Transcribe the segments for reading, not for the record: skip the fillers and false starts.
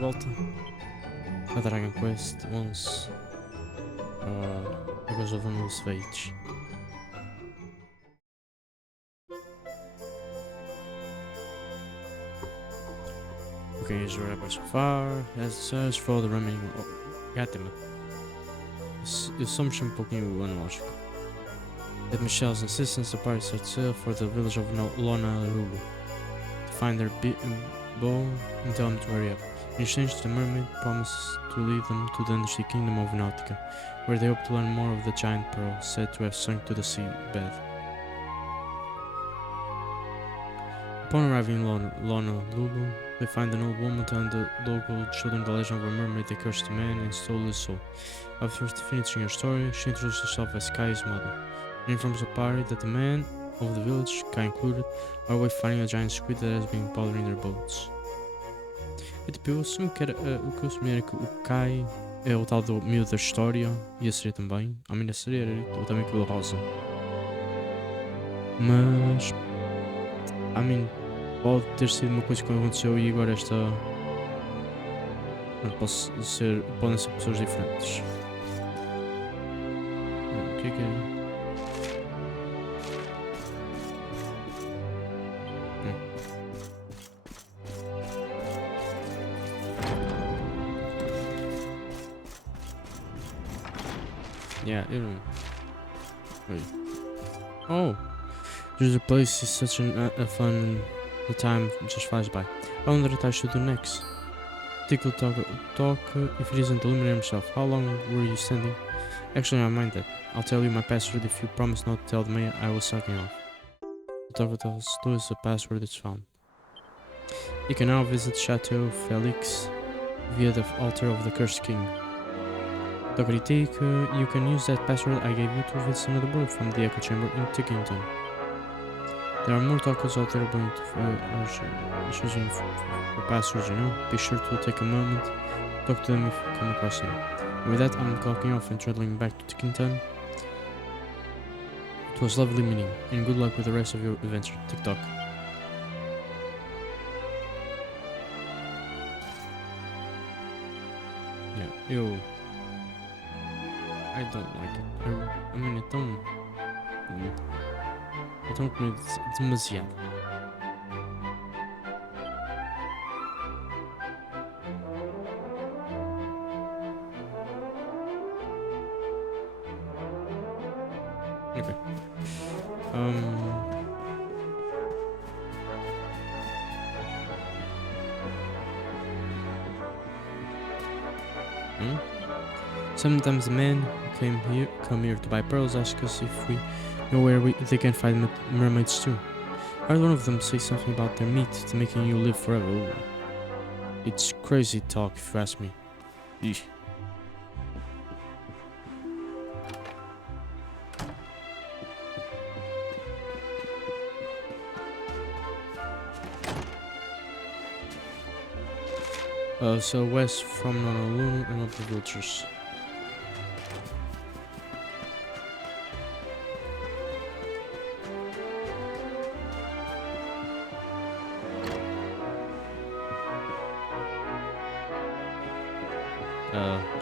volta a Dragon Quest 11 Agora vamos Elusive. Okay, is your effort so far? As search for the remaining. Oh, goddammit. Assumption um pouquinho analógico. At Michelle's insistence, the party set sail for the village of Lulu to find their bow and tell them to hurry up. In exchange, the mermaid promises to lead them to the undersea kingdom of Nautica, where they hope to learn more of the giant pearl said to have sunk to the seabed. Upon arriving in Lulu, they find an old woman telling the local children the legend of a mermaid that cursed a man and stole his soul. After finishing her story, she introduces herself as Kai's mother, and informs the party that the men of the village, Kai included, are away finding a giant squid that has been bothering their boats. E tipo, eu assumo que era, o que eu assumi era que o Kai é o tal do miúdo da história e a sereia também. A minha sereia era também aquilo rosa. Mas pode ter sido uma coisa que aconteceu e agora esta. Podem ser pessoas diferentes. O que é? Yeah, eu não. Wait. Oh! The place is such a fun. The time just flies by. I wonder what I should do next. Tickle talk if it isn't eliminate himself. How long were you standing? Actually, I mind that. I'll tell you my password if you promise not to tell the mayor I was sucking off. The tells Louis the password is found. You can now visit Chateau Felix via the altar of the Cursed King. Critique, you can use that password I gave you to visit another bird from the Echo Chamber in Tickington. There are more tacos out there going to choosing for passwords, you know. Be sure to take a moment, talk to them if you come across any. And with that, I'm clocking off and traveling back to Tickington. It was lovely meeting, and good luck with the rest of your adventure. TikTok. Yeah, I don't like it. I mean, é tão comido demasiado. Ok. Sometimes the men who come here to buy pearls ask us if we know where they can find mermaids too. I heard one of them say something about their meat to making you live forever. Ooh. It's crazy talk if you ask me. Eesh. So west from Honolulu and up the vultures.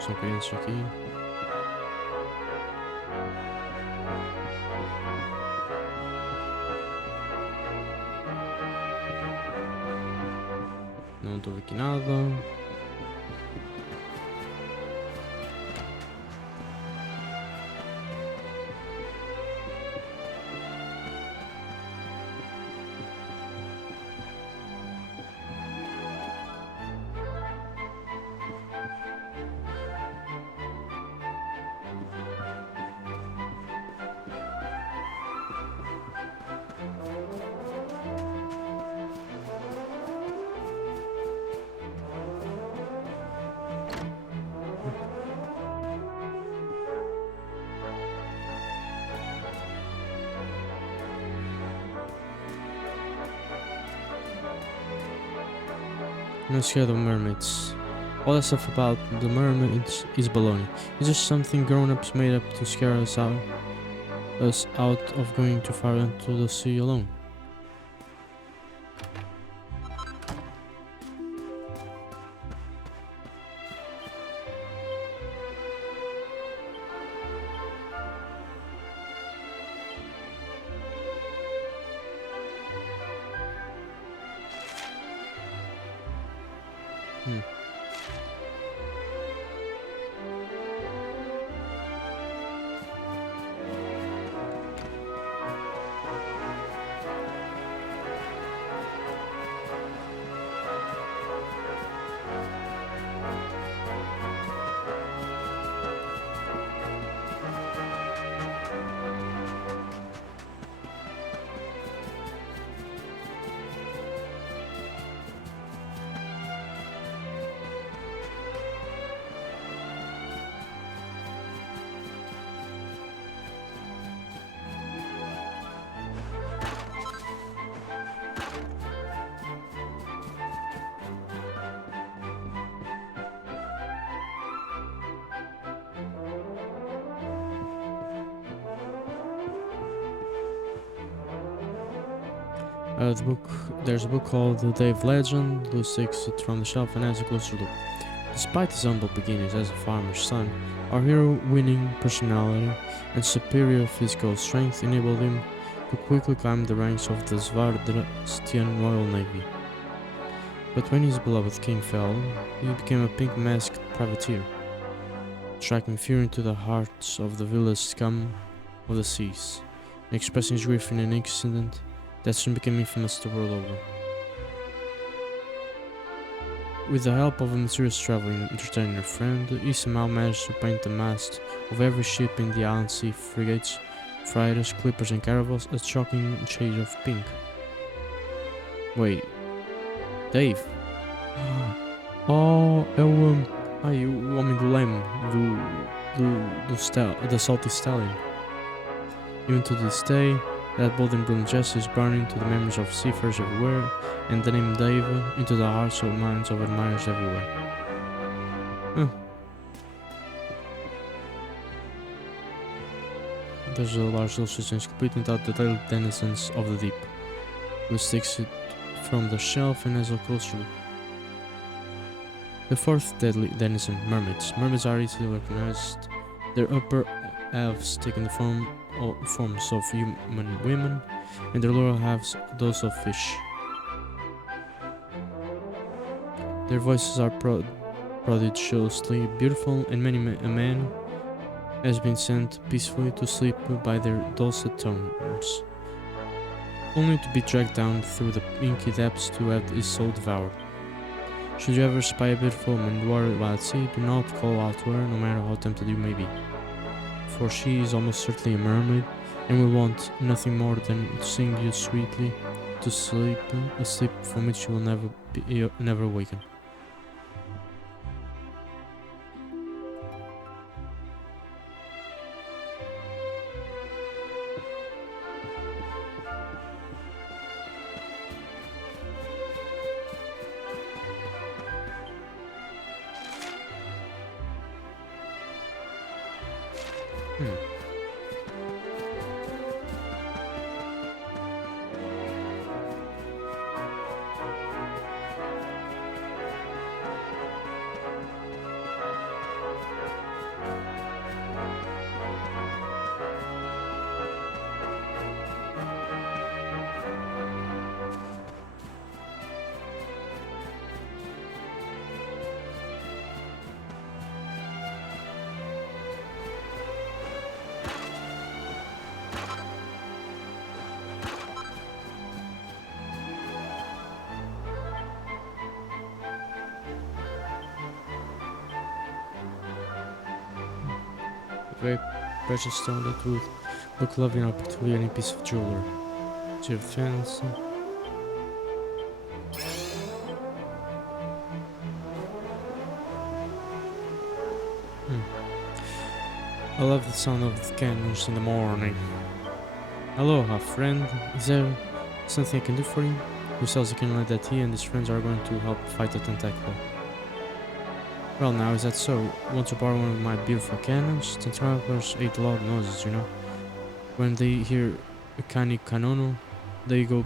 São crianças aqui. Não estou aqui nada. No scared of mermaids. All that stuff about the mermaids is baloney. It's just something grown-ups made up to scare us out of going too far into the sea alone. Hmm. There's a book called The Day of Legend. Lewis takes it from the shelf and has a closer look. Despite his humble beginnings as a farmer's son, our hero winning personality and superior physical strength enabled him to quickly climb the ranks of the Svardrastian Royal Navy. But when his beloved king fell, he became a pink-masked privateer, striking fear into the hearts of the village scum of the seas, and expressing his grief in an incident that soon became infamous the world over. With the help of a mysterious traveling entertainer friend, he somehow managed to paint the mast of every ship in the island sea frigates, freighters, clippers and caravels a shocking shade of pink. Wait, Dave? Oh, é o homem do leme, da Salty Stallion. Even to this day, that bold and brilliant gesture is burned into the memories of seafarers everywhere, and the name Dave into the hearts and minds of admirers everywhere. Huh. There's a large illustration completing out the daily denizens of the deep, which takes it from the shelf and has a closer look. The fourth deadly denizen, mermaids. Mermaids are easily recognized. Their upper halves taking the forms of human women, and their lower halves those of fish. Their voices are prodigiously beautiful, and many a man has been sent peacefully to sleep by their dulcet tones, only to be dragged down through the inky depths to have his soul devoured. Should you ever spy a beautiful woman while at sea, do not call out to her, no matter how tempted you may be, for she is almost certainly a mermaid, and will want nothing more than to sing you sweetly to sleep, a sleep from which you will never awaken. Very precious stone that would look lovely on particularly any piece of jewelry. To your fancy. I love the sound of the cannons in the morning. Aloha, friend. Is there something I can do for you? Who sells a cannon like that he and his friends are going to help fight the tentacle? Well now, is that so? Want to borrow one of my beautiful cannons? Tentacles ate loud noises, you know. When they hear a kani kanono, they go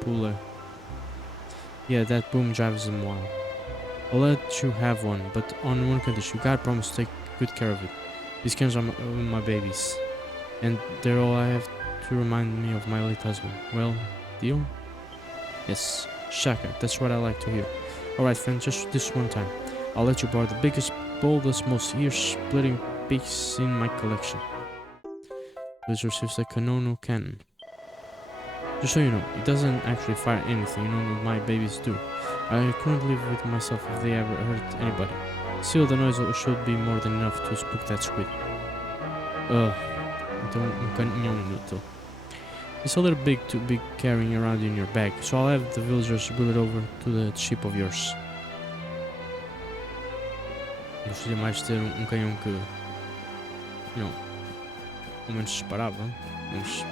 pule. Yeah, that boom drives them wild. I'll let you have one, but on one condition. You gotta promise to take good care of it. These cannons are my babies, and they're all I have to remind me of my late husband. Well, deal? Yes, shaka, that's what I like to hear. Alright, friend, just this one time. I'll let you borrow the biggest, boldest, most ear-splitting piece in my collection. This receives a Kanono cannon. Just so you know, it doesn't actually fire anything, you know what my babies do. I couldn't live with myself if they ever hurt anybody. Still, the noise should be more than enough to spook that squid. Então canhão inútil. It's a little big to be carrying around in your bag, so I'll have the villagers bring it over to the ship of yours. Gostaria mais de ter canhão que, não, pelo menos disparava, mas...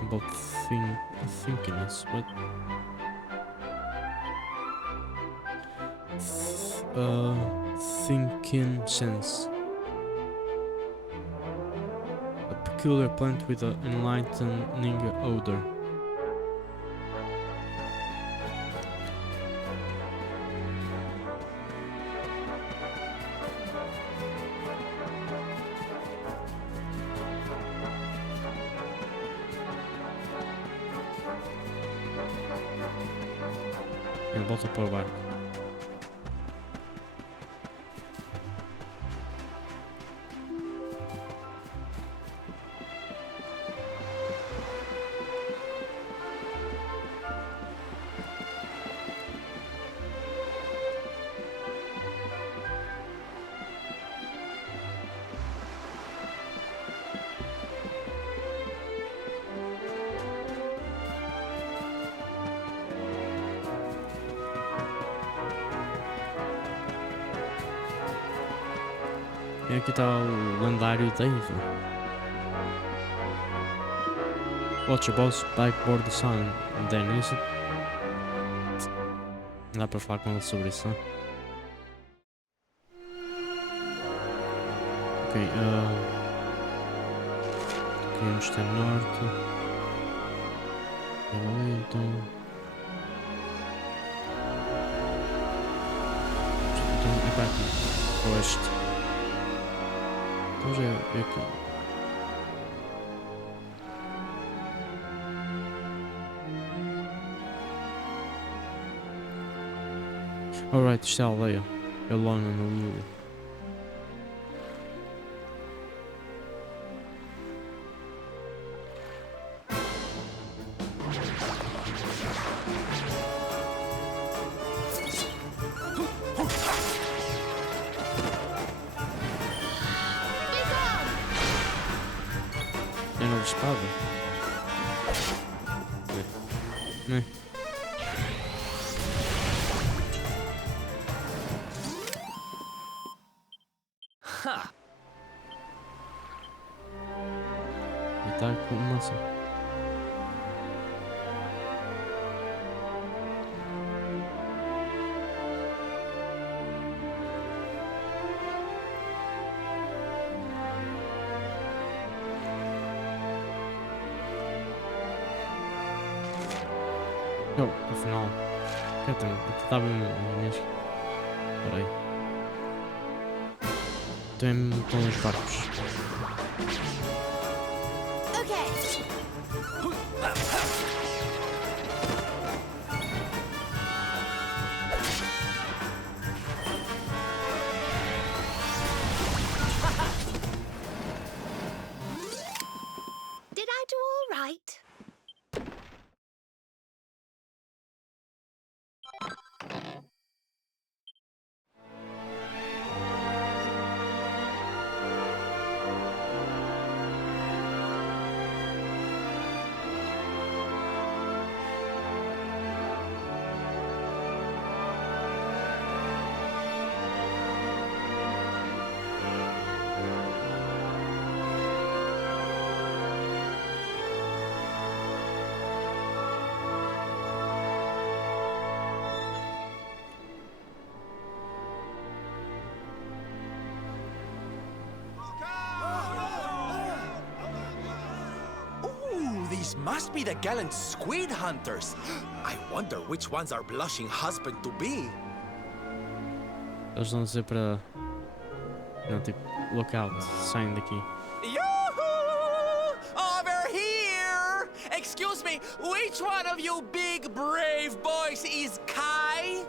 About thinkiness, but... thinking sense. A peculiar plant with an enlightening odor. Ele volta para o barco. E aqui está o lendário Dave. Watch your boss backboard the sun, and then is it? Dá para falar com ele sobre isso, não? Ok, aqui no extremo norte. Ali, então... Então é para aqui, para o oeste. Então já é aqui. Alright, isto é a aldeia. Alone and Lulu. É nova espada? Né? E tá com massa. Oh, afinal. Estava mesmo. Espera aí. Então é mesmo com os barcos. Did I do all right? These must be the gallant squid hunters. I wonder which one's our blushing husband to be. Eles vão dizer para... Não, tipo, look out, saem daqui. Yoo-hoo! Over here! Excuse me, which one of of you big brave boys is Kai?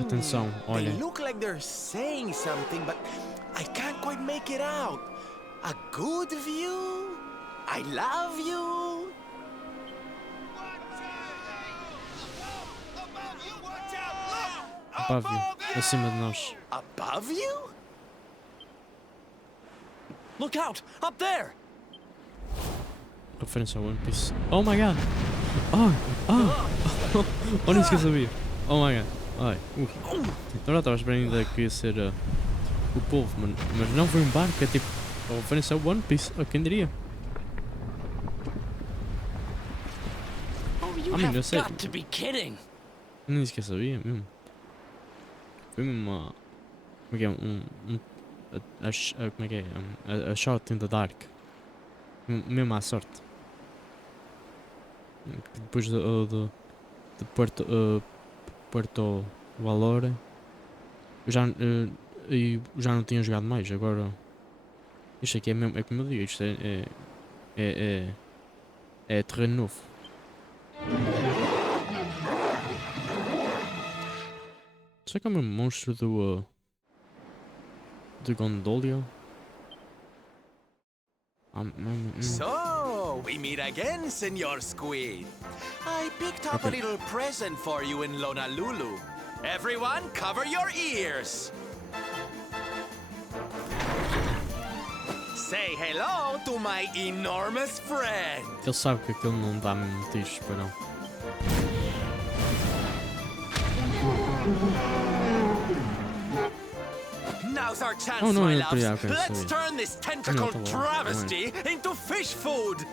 Atenção, They olha. look like they're saying something, but I can't quite make it out. A good view? I love you? Pávio, acima de nós. Above you? Look out! Up there! Referência ao One Piece. Oh my god! Oh, nem sequer sabia. Oh my god. Ai, Agora estava esperando ainda que ia ser o povo, mas não foi um barco, é tipo a referência ao One Piece. Oh, quem diria? Oh, you I mean, have eu sei. got to be kidding! Nem sequer sabia mesmo. Foi mesmo uma. Como é que é? Como é que é? A shot in the dark. Mesmo à sorte. Depois de Puerto Valor. Eu já não tinha jogado mais. Agora. Isto aqui é mesmo. É como eu digo. Isto é terreno novo. Será que é o mesmo monstro do Gondolia? So, we meet again, Senor Squid. I picked up a Okay. little present for you in Honolulu. Everyone, cover your ears. Say hello to my enormous friend. Ele sabe que aquilo não dá mesmo motivos para não. Now's our chance, Oh, no, my no, loves. yeah, okay, Let's sorry. turn this tentacle No, travesty into fish food.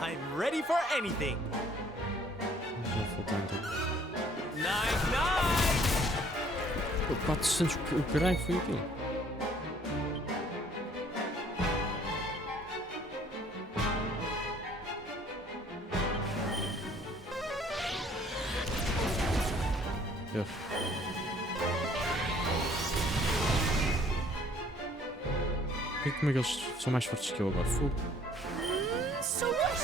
I'm ready for anything. Já faltou então. Night, night. Pô, 400, o caralho foi aquilo? Yeah. E como é que eles são mais fortes que eu agora? Fogo. So what?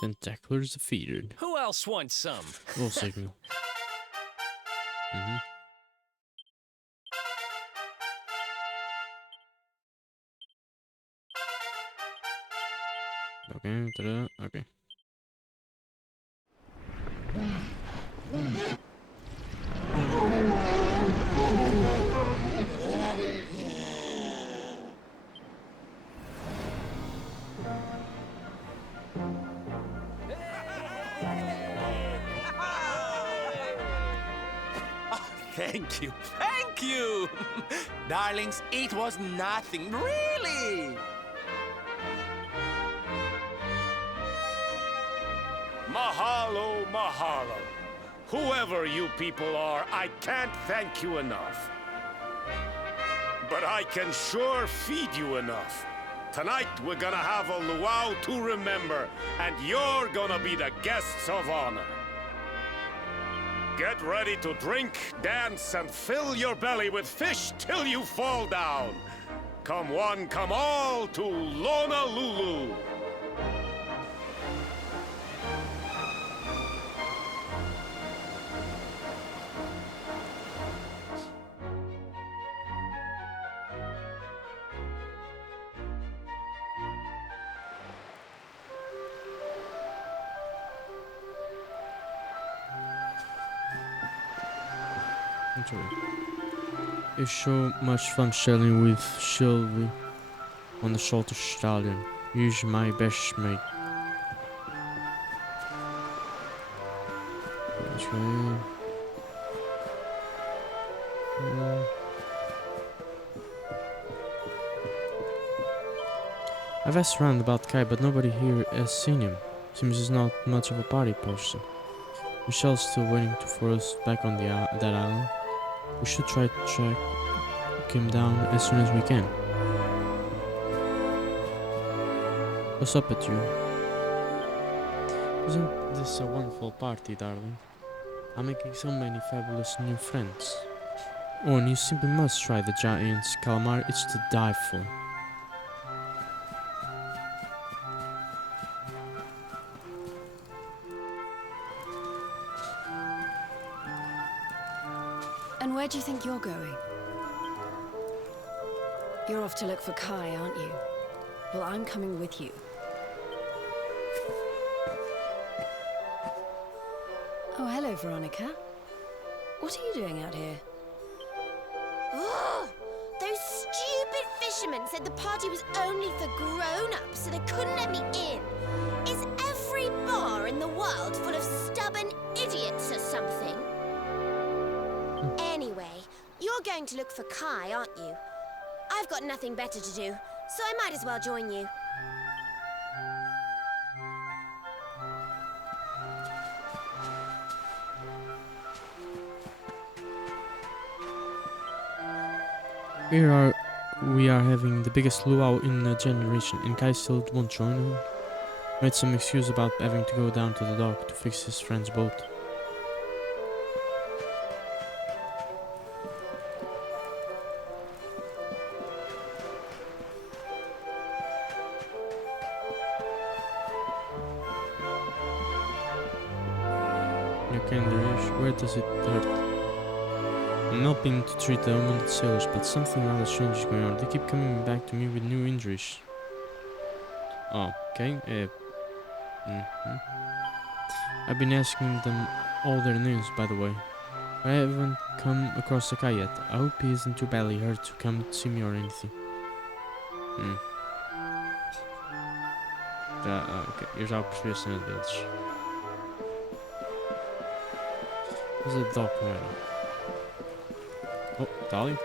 Tentaclers defeated. Who else wants some? We'll signal. Okay, ta-da, okay. Thank you, thank you! Darlings, it was nothing, really! Ma, Mahalo, mahalo. Whoever you people are, I can't thank you enough. But I can sure feed you enough. Tonight, we're gonna have a luau to remember, and you're gonna be the guests of honor. Get ready to drink, dance, and fill your belly with fish till you fall down. Come one, come all to Lulu. It's so much fun sailing with Sylvie on the Salter Stallion. He's my best mate. Okay. I've asked around about Kai, but nobody here has seen him. Seems he's not much of a party person. Michelle's still waiting for us back on that island. We should try to track him down as soon as we can. What's up with you? Isn't this a wonderful party, darling? I'm making so many fabulous new friends. Oh, and you simply must try the giant's calamari. It's to die for. And where do you think you're going? You're off to look for Kai, aren't you? Well, I'm coming with you. Oh, hello, Veronica. What are you doing out here? Oh, those stupid fishermen said the party was only for grown-ups, so they couldn't let me in. Is every bar in the world full of stubborn idiots or something? Anyway, you're going to look for Kai, aren't you? I've got nothing better to do, so I might as well join you. We are having the biggest luau in a generation, and Kai still won't join. Made some excuse about having to go down to the dock to fix his friend's boat. Where does it hurt? I'm helping to treat the wounded sailors, but something rather strange is going on. They keep coming back to me with new injuries. Oh, okay. I've been asking them all their names, by the way. I haven't come across the guy yet. I hope he isn't too badly hurt to come see me or anything. Ok, eu já percebi a cena deles. Mas a Doc não era. Oh, está ali.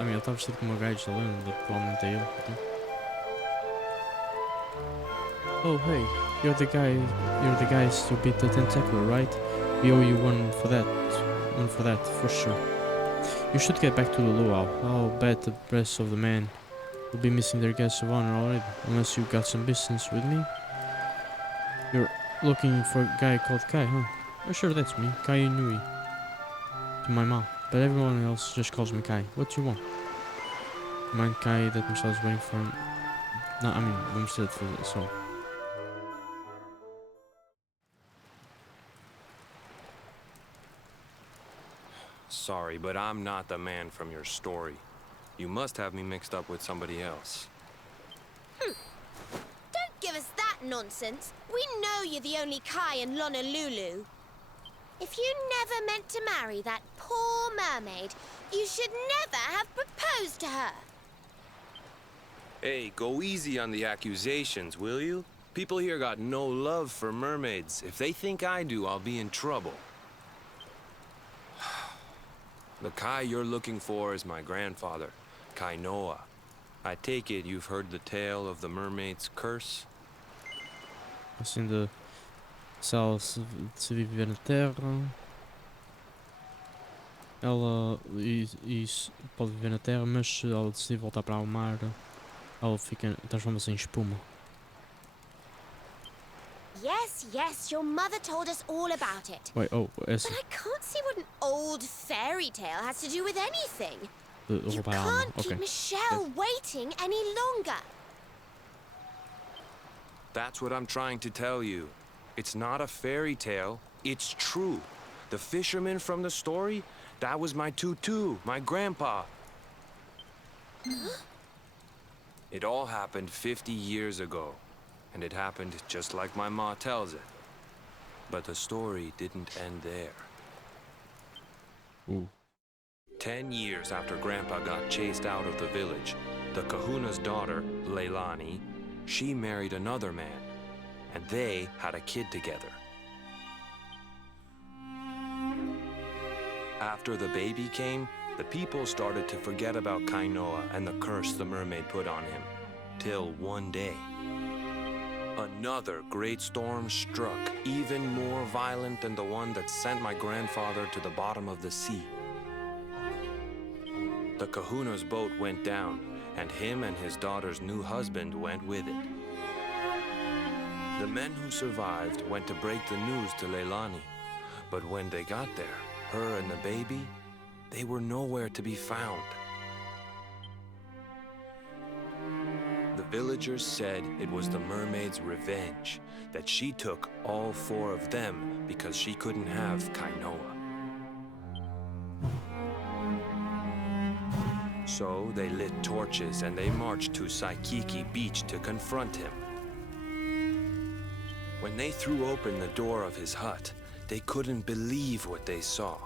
Ele está vestido como uma gaja da lenda, provavelmente é ele. Então. Oh hey, you're the guys who beat the tentacular, right? We owe you one for that, for sure. You should get back to the luau. I'll bet the rest of the men will be missing their guests of honor already, unless you've got some business with me. You're looking for a guy called Kai, huh? Oh sure, that's me, Kai Inui. To my mom, but everyone else just calls me Kai. What do you want? Mind Kai that Michelle's waiting for him? No, I mean, I'm still for it, so. Sorry, but I'm not the man from your story. You must have me mixed up with somebody else. Don't give us that nonsense. We know you're the only Kai in Honolulu. If you never meant to marry that poor mermaid, you should never have proposed to her. Hey, go easy on the accusations, will you? People here got no love for mermaids. If they think I do, I'll be in trouble. The Kai you're looking for is my grandfather, Kai Noah. I take it you've heard the tale of the mermaid's curse? Assim se ela decidir viver na Terra, ela pode viver na Terra, mas se ela decidir voltar para o mar, ela transforma-se em espuma. Yes, yes, your mother told us all about it. Wait, essa But I can't see what an old fairy tale has to do with anything. de You roubar a alma. can't keep Ok. Michelle waiting any longer. That's what I'm trying to tell you. It's not a fairy tale, it's true. The fisherman from the story, that was my tutu, my grandpa. It all happened 50 years ago, and it happened just like my ma tells it. But the story didn't end there. Ooh. 10 years after Grandpa got chased out of the village, the kahuna's daughter, Leilani, she married another man, and they had a kid together. After the baby came, the people started to forget about Kainoa and the curse the mermaid put on him. Till one day, another great storm struck, even more violent than the one that sent my grandfather to the bottom of the sea. The kahuna's boat went down, and him and his daughter's new husband went with it. The men who survived went to break the news to Leilani, but when they got there, her and the baby, they were nowhere to be found. The villagers said it was the mermaid's revenge, that she took all 4 of them because she couldn't have Kainoa. So they lit torches and they marched to Saikiki Beach to confront him. When they threw open the door of his hut, they couldn't believe what they saw.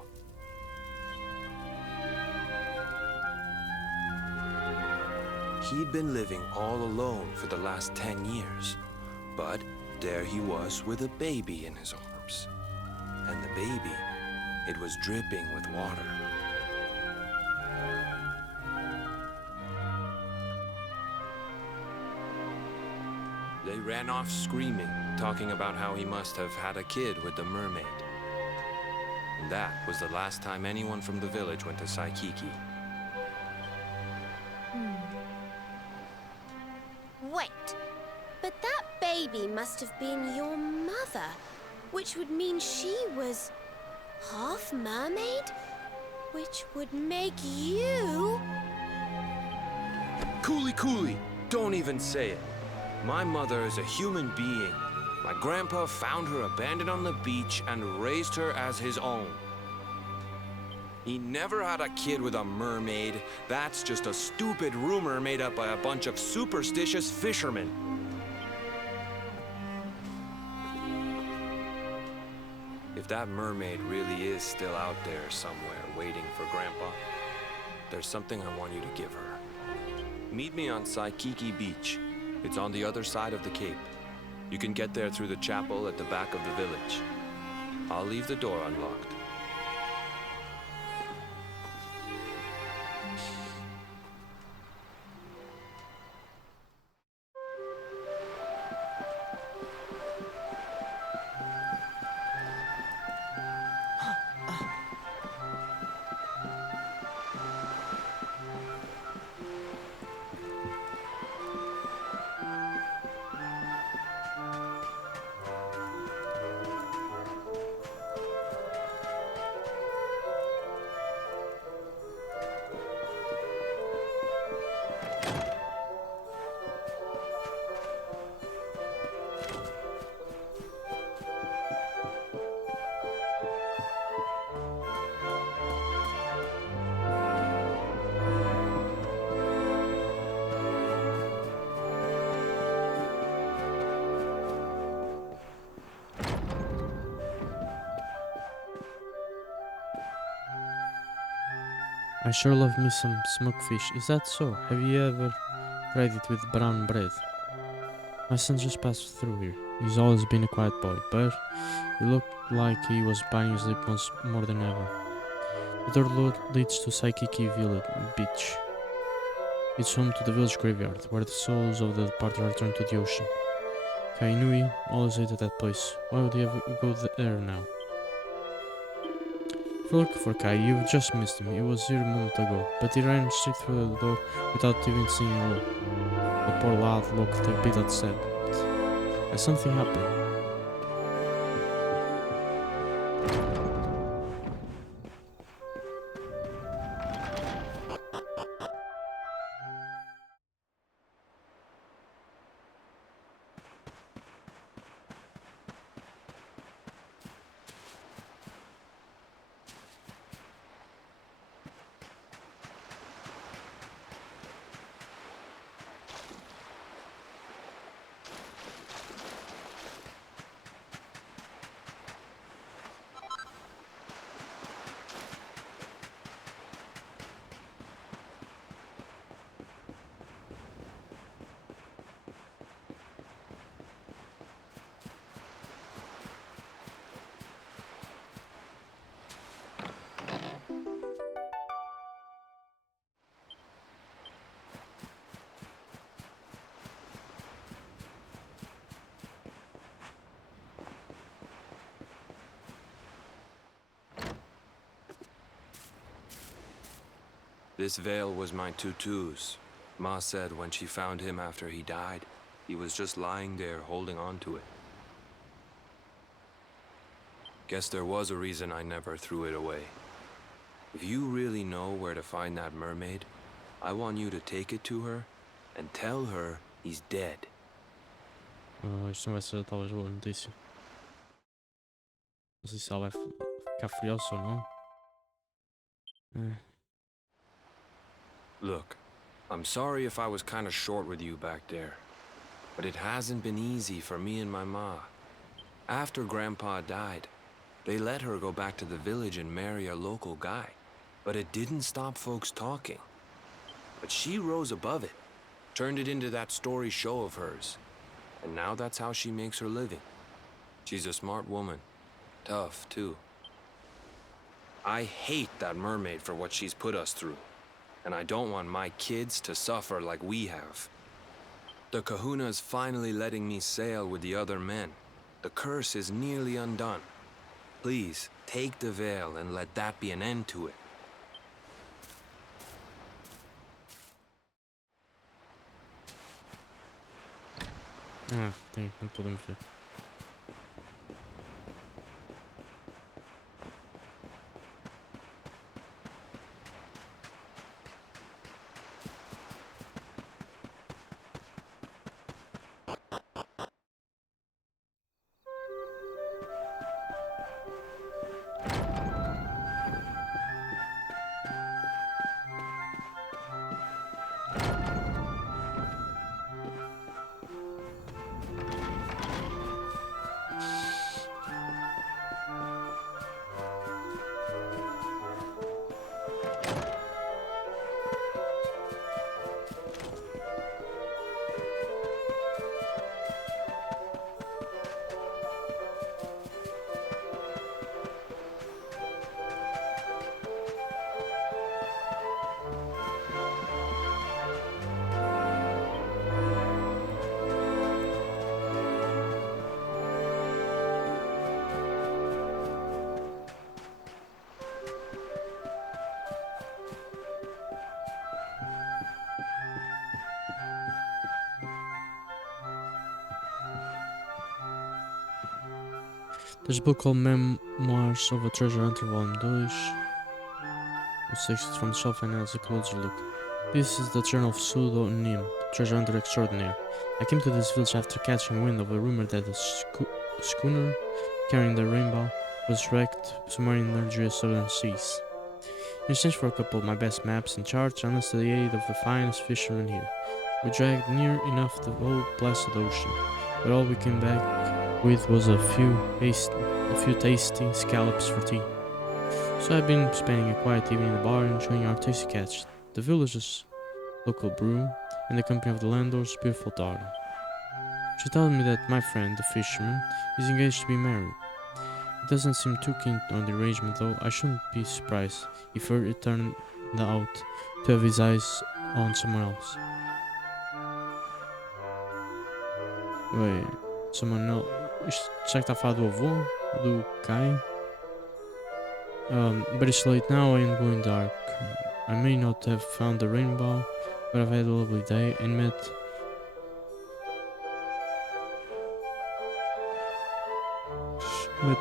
He'd been living all alone for the last 10 years, but there he was with a baby in his arms. And the baby, it was dripping with water. They ran off screaming, talking about how he must have had a kid with the mermaid. And that was the last time anyone from the village went to Saikiki. Wait, but that baby must have been your mother, which would mean she was half mermaid, which would make you... Cooley, don't even say it. My mother is a human being. My grandpa found her abandoned on the beach and raised her as his own. He never had a kid with a mermaid. That's just a stupid rumor made up by a bunch of superstitious fishermen. If that mermaid really is still out there somewhere waiting for Grandpa, there's something I want you to give her. Meet me on Saikiki Beach. It's on the other side of the cape. You can get there through the chapel at the back of the village. I'll leave the door unlocked. I sure love me some smoked fish. Is that so? Have you ever tried it with brown bread? My son just passed through here. He's always been a quiet boy, but he looked like he was biting his lip once more than ever. The door leads to Saikiki Village Beach. It's home to the village graveyard, where the souls of the departed are returned to the ocean. Kainui always hated that place. Why would he ever go there now? If you're looking for Kai, you've just missed him. He was here a moment ago, but he ran straight through the door without even saying hello. The poor lad looked a bit upset. Has something happened? This veil was my tutu's. Ma said when she found him after he died, he was just lying there holding on to it. Guess there was a reason I never threw it away. If you really know where to find that mermaid, I want you to take it to her and tell her he's dead. Isto não vai ser talvez boa notícia. Não sei se ela vai ficar furiosa ou não. Look, I'm sorry if I was kind of short with you back there, but it hasn't been easy for me and my ma. After Grandpa died, they let her go back to the village and marry a local guy, but it didn't stop folks talking. But she rose above it, turned it into that story show of hers, and now that's how she makes her living. She's a smart woman, tough too. I hate that mermaid for what she's put us through. And I don't want my kids to suffer like we have. The kahuna's finally letting me sail with the other men. The curse is nearly undone. Please, take the veil and let that be an end to it. Não podemos ver. There's a book called Memoirs of a Treasure Hunter, Volume 2. It takes it from the shelf and has a closer look. This is the journal of Pseudonym, Treasure Hunter Extraordinaire. I came to this village after catching wind of a rumor that a schooner carrying the rainbow was wrecked somewhere in the southern seas. In exchange for a couple of my best maps and charts, I enlisted the aid of the finest fishermen here. We dragged near enough the whole blasted ocean, but all we came back with was a few tasty scallops for tea. So I've been spending a quiet evening in the bar enjoying our tasty catch, the village's local brew, and the company of the landlord's beautiful daughter. She told me that my friend, the fisherman, is engaged to be married. He doesn't seem too keen on the arrangement, though I shouldn't be surprised if it turned out to have his eyes on someone else. Wait, someone else. Será que está a falar do avô? Do Kai? But it's late now and going dark. I may not have found the rainbow, but I've had a lovely day and met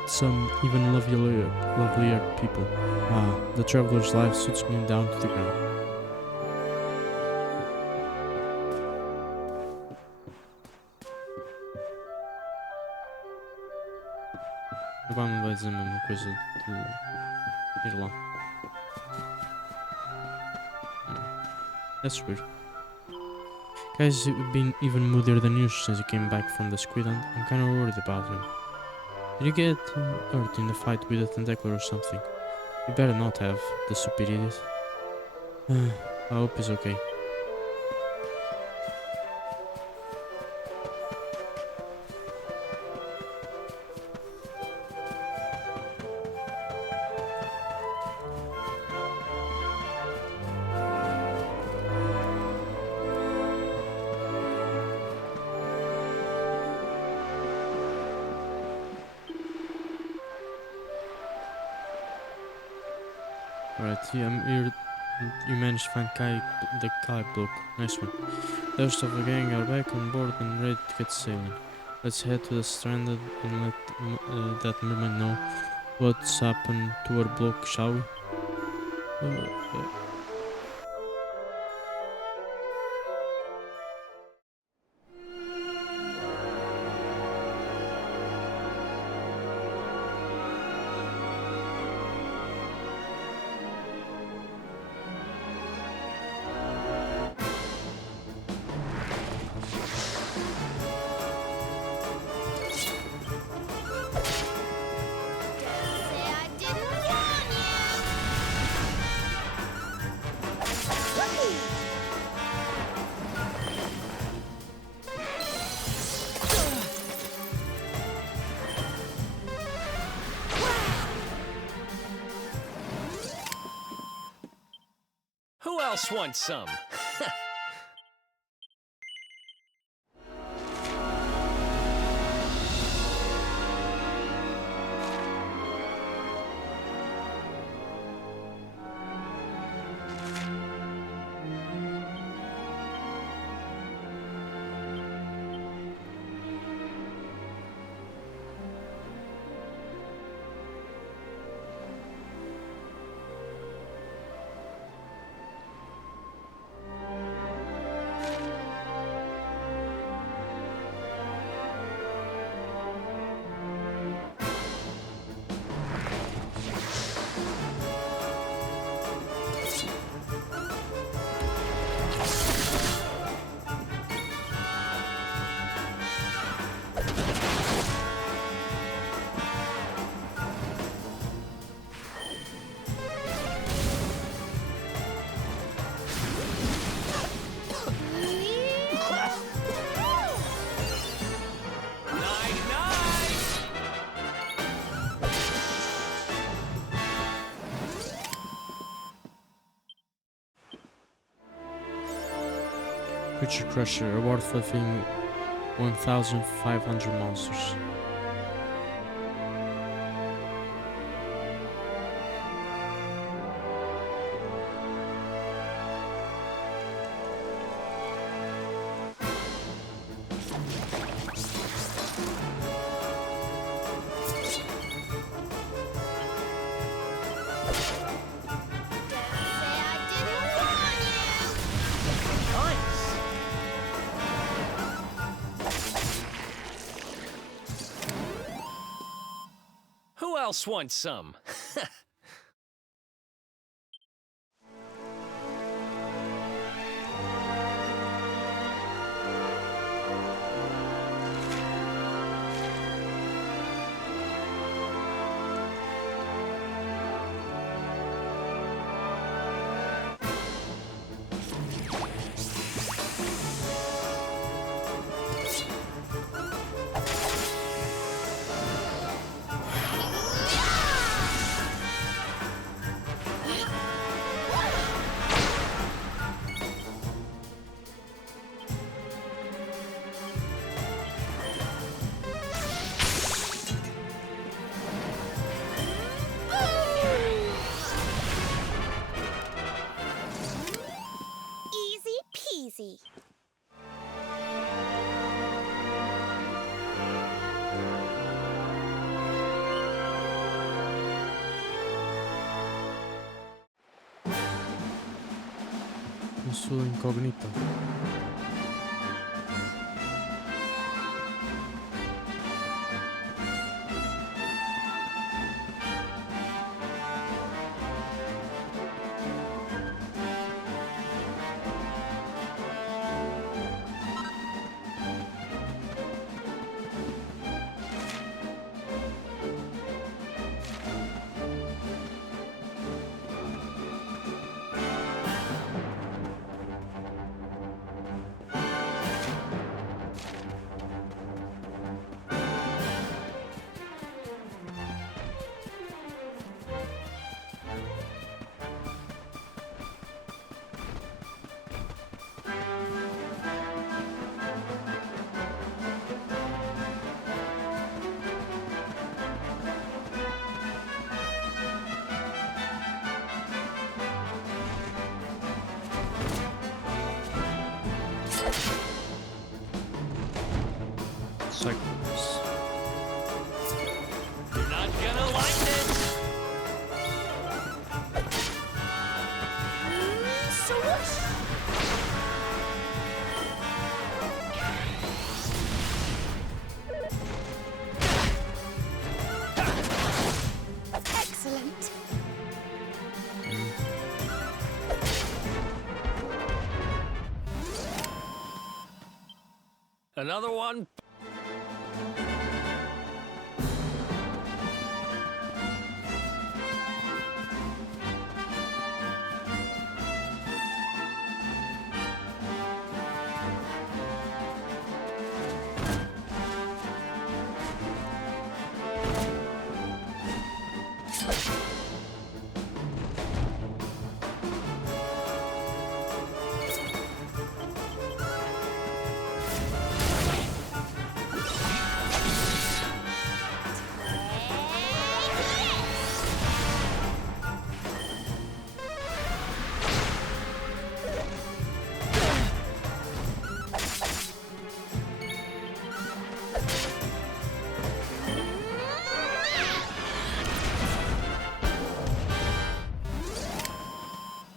some even lovelier people. Ah, the traveler's life suits me down to the ground. Agora não vai dizer a mesma coisa de ir lá. That's weird. Guy's been even moodier than usual since he came back from the squid hunt. I'm kinda worried about him. Did you get hurt in the fight with a tentacle or something? You better not have, the stupid idiot. I hope he's okay. Right, yeah, you managed to find the Kai bloke. Nice one. The rest of the gang are back on board and ready to get sailing. Let's head to the stranded and let that mermaid know what's happened to her bloke, shall we? Say I didn't warn you! Who else wants some? Creature Crusher, award for filling 1,500 monsters. Say I didn't warn you! Who else wants some? sua incógnita. Cyclops. You're not gonna like this. So what? Excellent. Another one.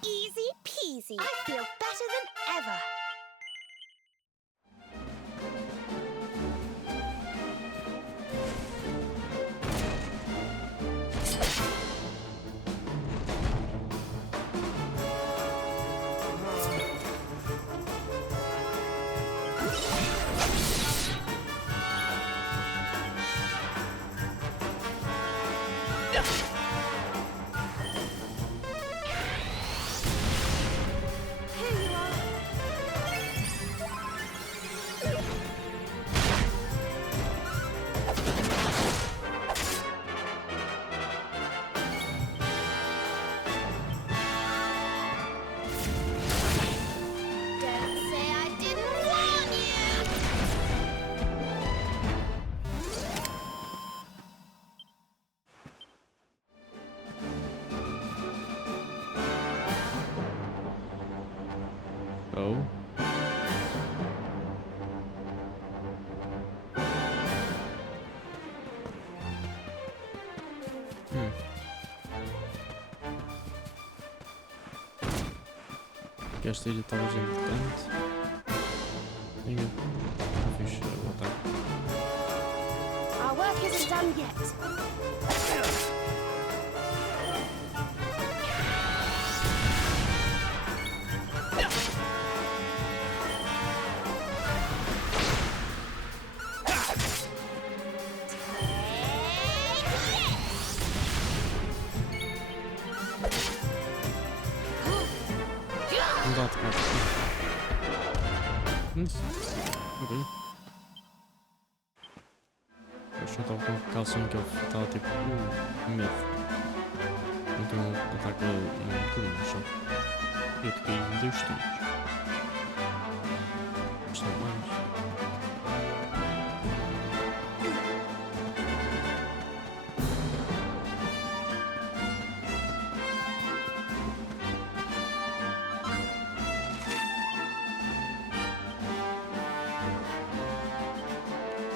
Easy peasy. I feel better than ever. Here you are. Don't say I didn't warn you. Oh. Que esta ilha talvez é importante. Tenho. Não fiz o ataque. Our work isn't done yet. Não dá atacar. Ok. Eu só estava com a calção que ele estava tipo. Medo. Então ataca um bocadinho só. Eu te caí em 2 tiros. Isto é mais.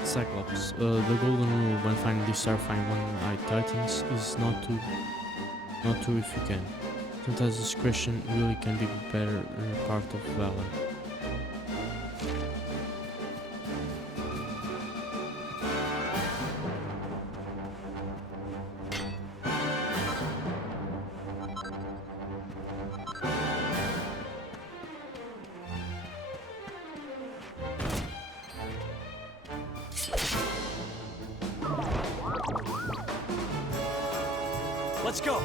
Cyclops, the golden rule when finding these terrifying one-eyed titans is not to if you can. Sometimes discretion really can be better part of valor. Let's go.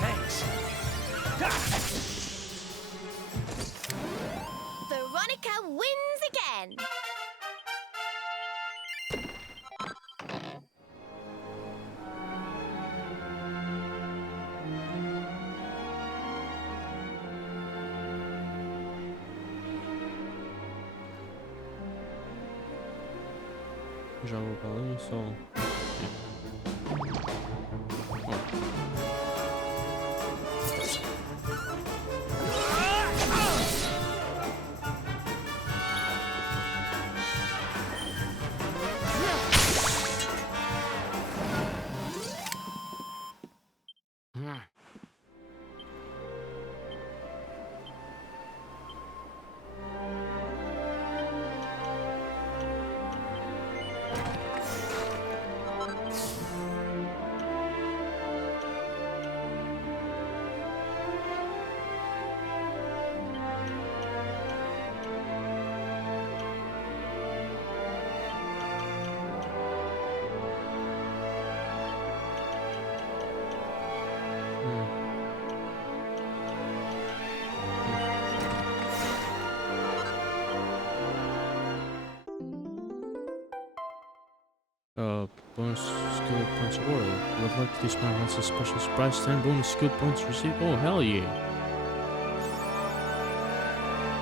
Thanks. Veronica wins again. Já vou para ali só. Bonus skill points awarded. Would like this man has a special surprise 10 bonus skill points received. Oh hell yeah!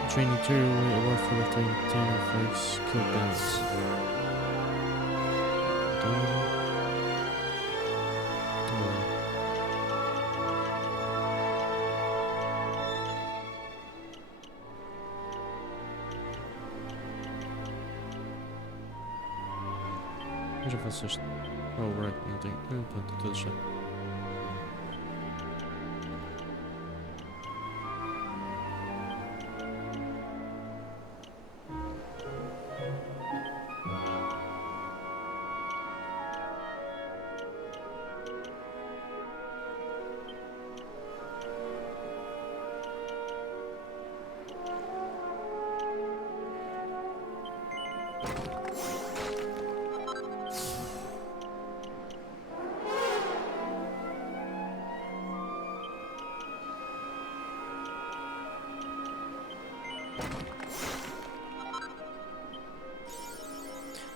Training 2 award for the 10 of 5 skill balance. Já faço isto. Oh, right, não tenho. Pronto, estou a deixar.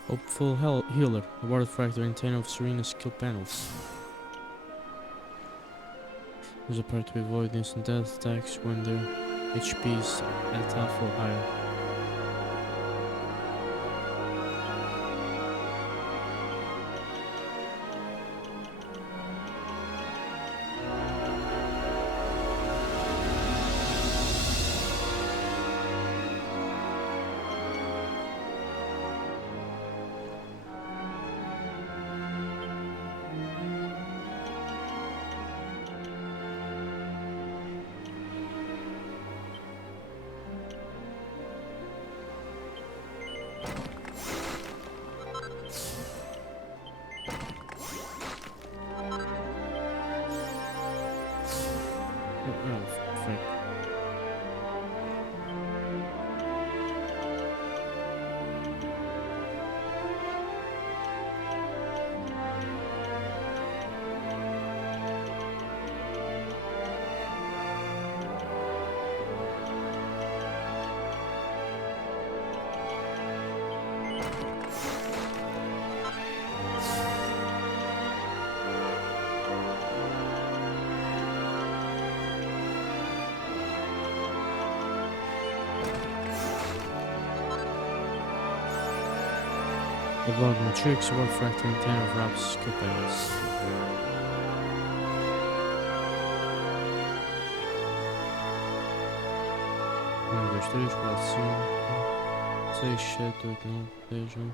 Hopeful Healer, awarded for activating 10 of Serena's skill panels. There's a part to avoid instant death attacks when their HP is at half or higher. Oh, frick. The log and tricks work for acting 10 of Rob's skill players. Dois, três, quatro, cinco, seis, sete, oito, nove, 10, 11.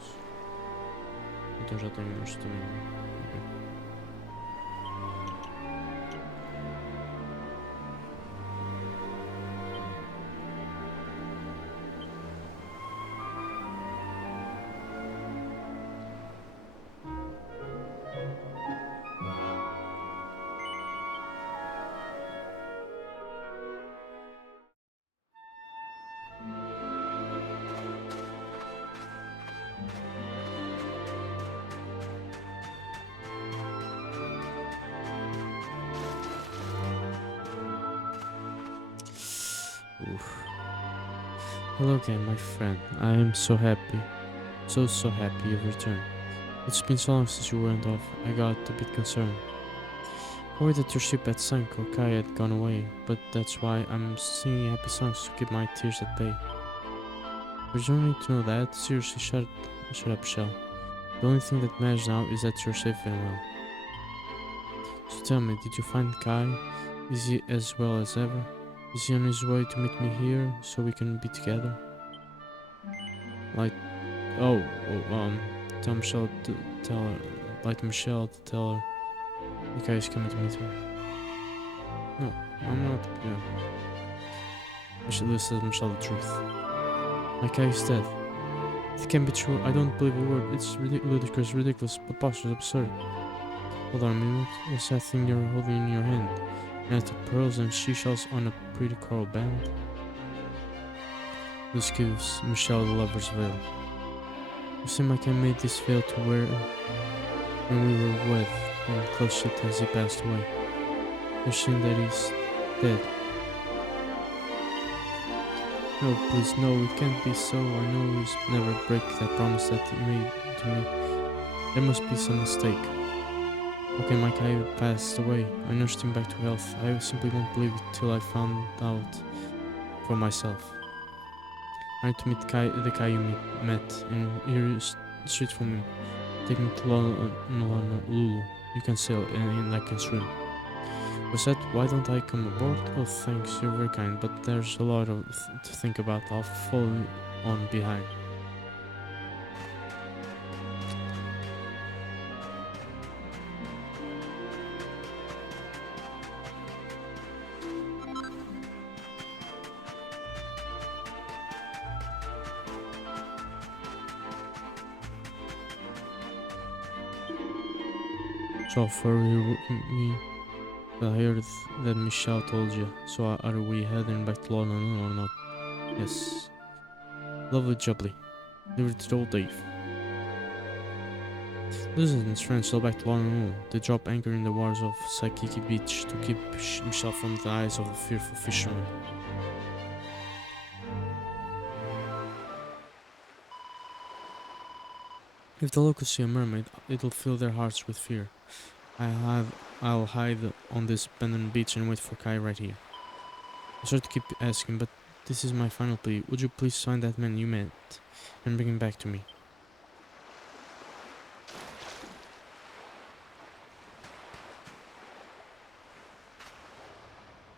Então já tenho este também. Ok. Oof. Hello again, my friend. I am so happy. So happy you've returned. It's been so long since you went off. I got a bit concerned. Worried that your ship had sunk or Kai had gone away, but that's why I'm singing happy songs to keep my tears at bay. But you don't need to know that. Seriously, shut up, Shell. The only thing that matters now is that you're safe and well. So tell me, did you find Kai? Is he as well as ever? Is he on his way to meet me here so we can be together? Like, tell Michelle to tell her, like Michelle to tell her the guy is coming to meet her. No, I'm not, yeah. I should listen to Michelle the truth. My guy is dead. It can't be true, I don't believe a word. It's ludicrous, ridiculous, preposterous, absurd. Hold on a minute, what's that thing you're holding in your hand? Net of pearls and seashells on a pretty coral band. This gives Michelle the lover's veil. You seem like I made this veil to wear when we were wed, and close it as he passed away. You're saying that he's dead. No, please, no, it can't be so. I know he's never break that promise that he made to me. There must be some mistake. Okay, my guy passed away. I nursed him back to health. I simply won't believe it till I found out for myself. I need to meet the guy you met, and here is the street from him. Take me to Lulu. You can sail, and I can swim. Was that why don't I come aboard? Oh, thanks, you're very kind, but there's a lot to think about. I'll follow on behind. So far, I heard that Michelle told you. So are we heading back to London or not? Yes. Lovely jubbly. Leave it to old Dave. Elusive and his friends sail back to London. They drop anchor in the waters of Saikiki Beach to keep Michelle from the eyes of the fearful fishermen. If the locals see a mermaid, it'll fill their hearts with fear. I'll hide on this abandoned beach and wait for Kai right here. I start to keep asking, but this is my final plea. Would you please find that man you met and bring him back to me?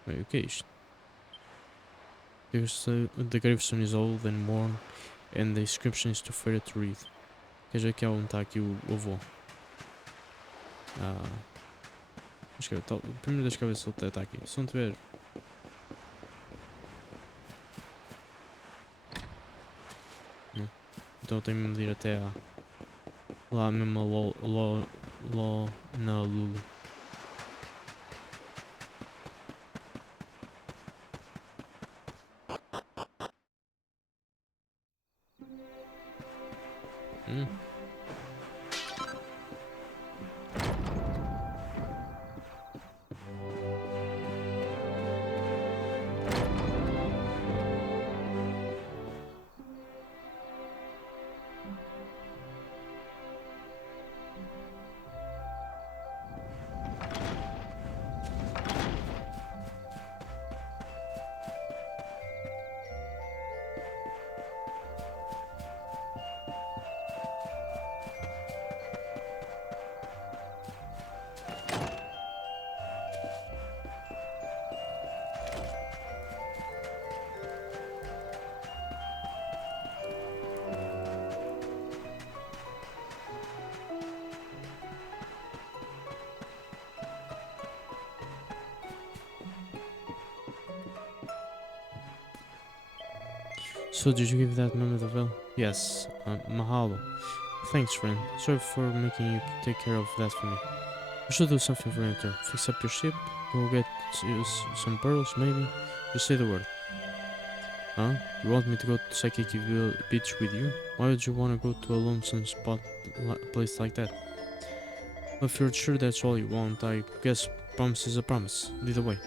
Okay. The gravestone is old and worn, and the inscription is too further to read. Quer dizer que é onde está aqui o avô. Acho que é primeiro deixa eu ver se ele está aqui. Se não tiver. Não. Então eu tenho de ir até lá mesmo na Lulu. So did you give that mermaid the veil? Yes, mahalo. Thanks, friend. Sorry for making you take care of that for me. I should do something for you in return. Fix up your ship, go get you some pearls, maybe. Just say the word. Huh? You want me to go to Saikiki Beach with you? Why would you want to go to a lonesome place like that? Well, if you're sure that's all you want, I guess promise is a promise. Lead the way.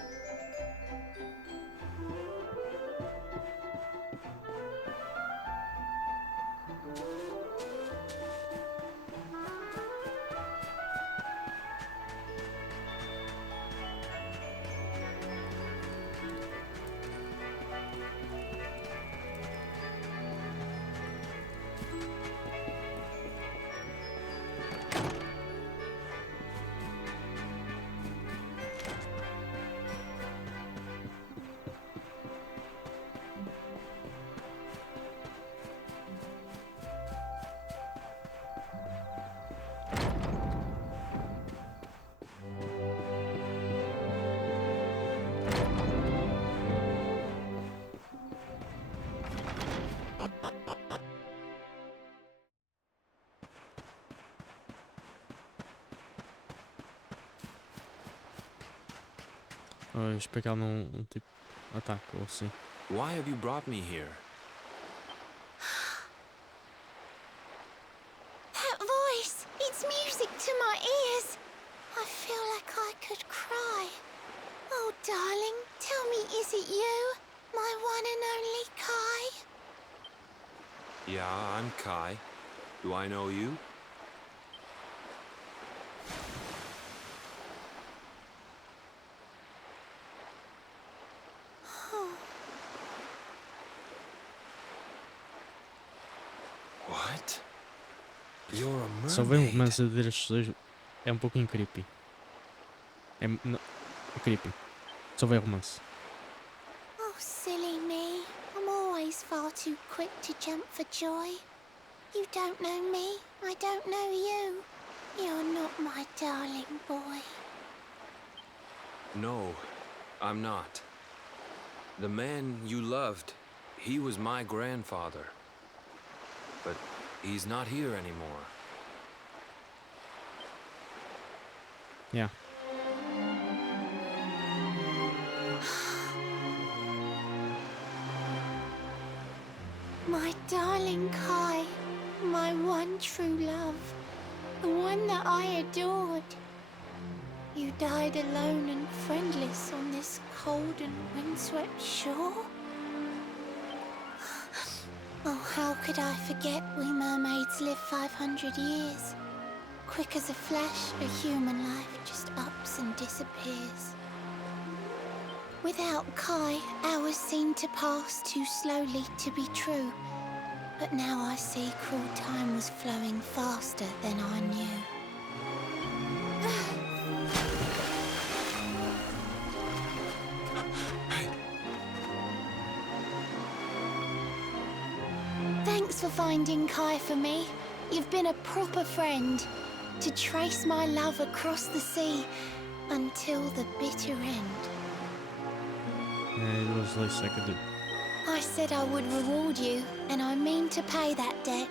Espero que ela não tipo ataque ou assim. Why have you brought me here? That voice! It's music to my ears. I feel like I could cry. Oh, darling, tell me, is it you? My one and only Kai? Yeah, I'm Kai. Do I know you? What? You're a mermaid. Só ver um romance de estes dois é um pouquinho creepy. É creepy. Só ver romance. Oh, silly me. I'm always far too quick to jump for joy. You don't know me, I don't know you. You're not my darling boy. No, I'm not. The man you loved, he was my grandfather. But he's not here anymore. Yeah. My darling Kai, my one true love, the one that I adored. You died alone and friendless on this cold and windswept shore? Oh, how could I forget we mermaids live 500 years? Quick as a flash, a human life just ups and disappears. Without Kai, hours seem to pass too slowly to be true. But now I see cruel time was flowing faster than I knew. Thanks for finding Kai for me. You've been a proper friend. To trace my love across the sea until the bitter end. Yeah, it was the least I could do. I said I would reward you, and I mean to pay that debt.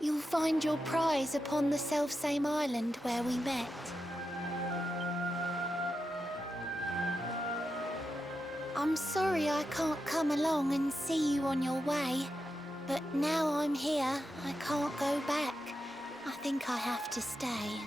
You'll find your prize upon the selfsame island where we met. I'm sorry I can't come along and see you on your way, but now I'm here, I can't go back. I think I have to stay.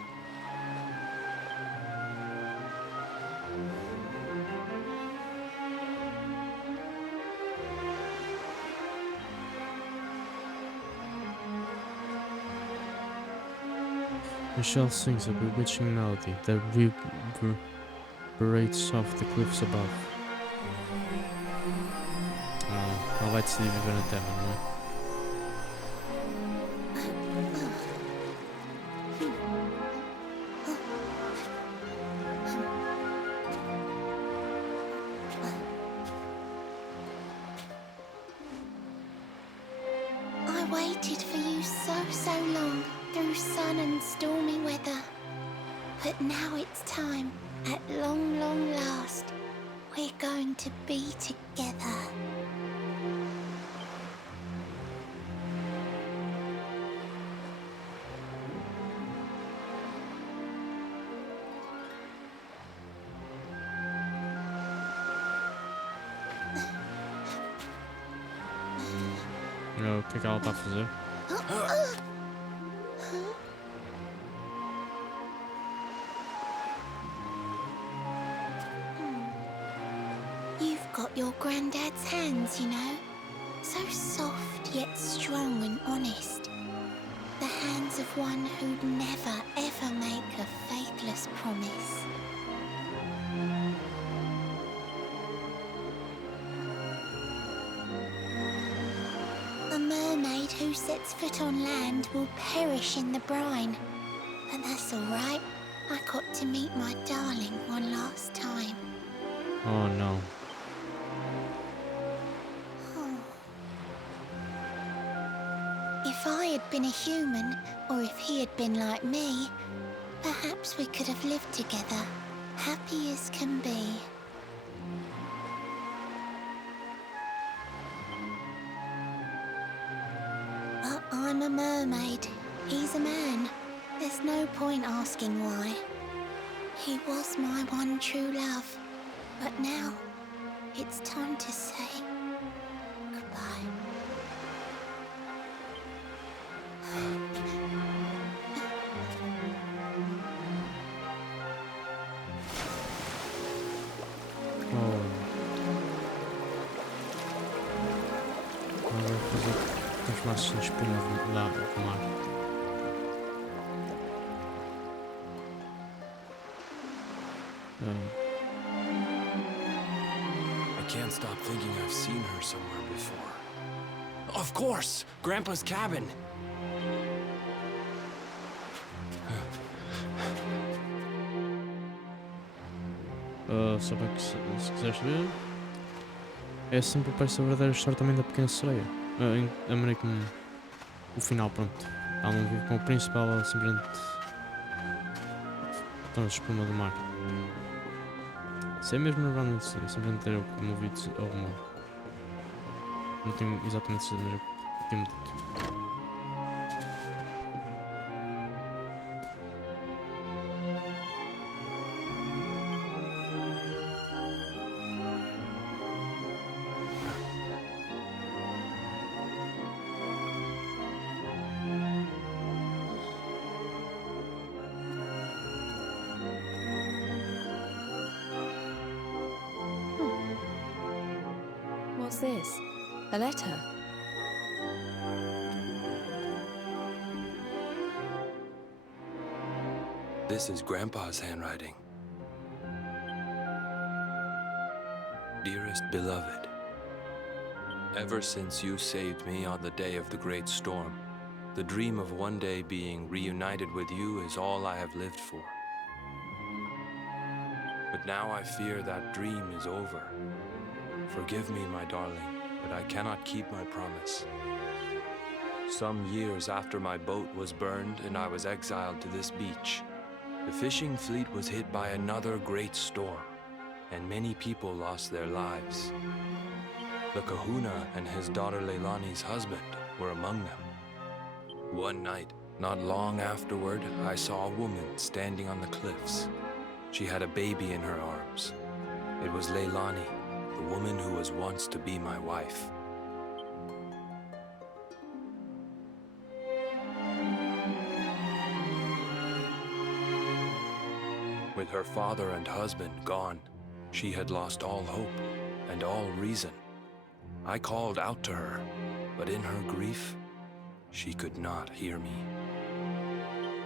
Michelle sings a bewitching melody that reverberates off the cliffs above. Ela vai decidir viver na Terra, não é? I waited for you so long, through sun and stormy weather. But now it's time, at long last, we're going to be together. O que é que ela está a fazer? You've got your granddad's hands, you know. So soft yet strong and honest. The hands of one who'd never ever make a faithless promise. A mermaid who sets foot on land will perish in the brine. But that's all right. I got to meet my darling one last time. Oh no. If I had been a human, or if he had been like me, perhaps we could have lived together, happy as can be. But I'm a mermaid. He's a man. There's no point asking why. He was my one true love. But now, it's time to say goodbye. Oh. Agora vou fazer transformar-se em espuma do mar. I can't stop thinking I've seen her somewhere before. Of course! Grandpa's cabin! Só para que se quiseres ver, é sempre parece a verdadeira história também da pequena sereia. A maneira como o final, pronto. Ela não vive com o príncipe, ela simplesmente torna-se espuma do mar. Isso é mesmo normalmente simplesmente ter ouvido ao rumor. Não tenho exatamente certeza, mas eu tenho dito. What's this? A letter? This is Grandpa's handwriting. Dearest beloved, ever since you saved me on the day of the great storm, the dream of one day being reunited with you is all I have lived for. But now I fear that dream is over. Forgive me, my darling, but I cannot keep my promise. Some years after my boat was burned and I was exiled to this beach, the fishing fleet was hit by another great storm, and many people lost their lives. The kahuna and his daughter Leilani's husband were among them. One night, not long afterward, I saw a woman standing on the cliffs. She had a baby in her arms. It was Leilani, the woman who was once to be my wife. With her father and husband gone, she had lost all hope and all reason. I called out to her, but in her grief, she could not hear me.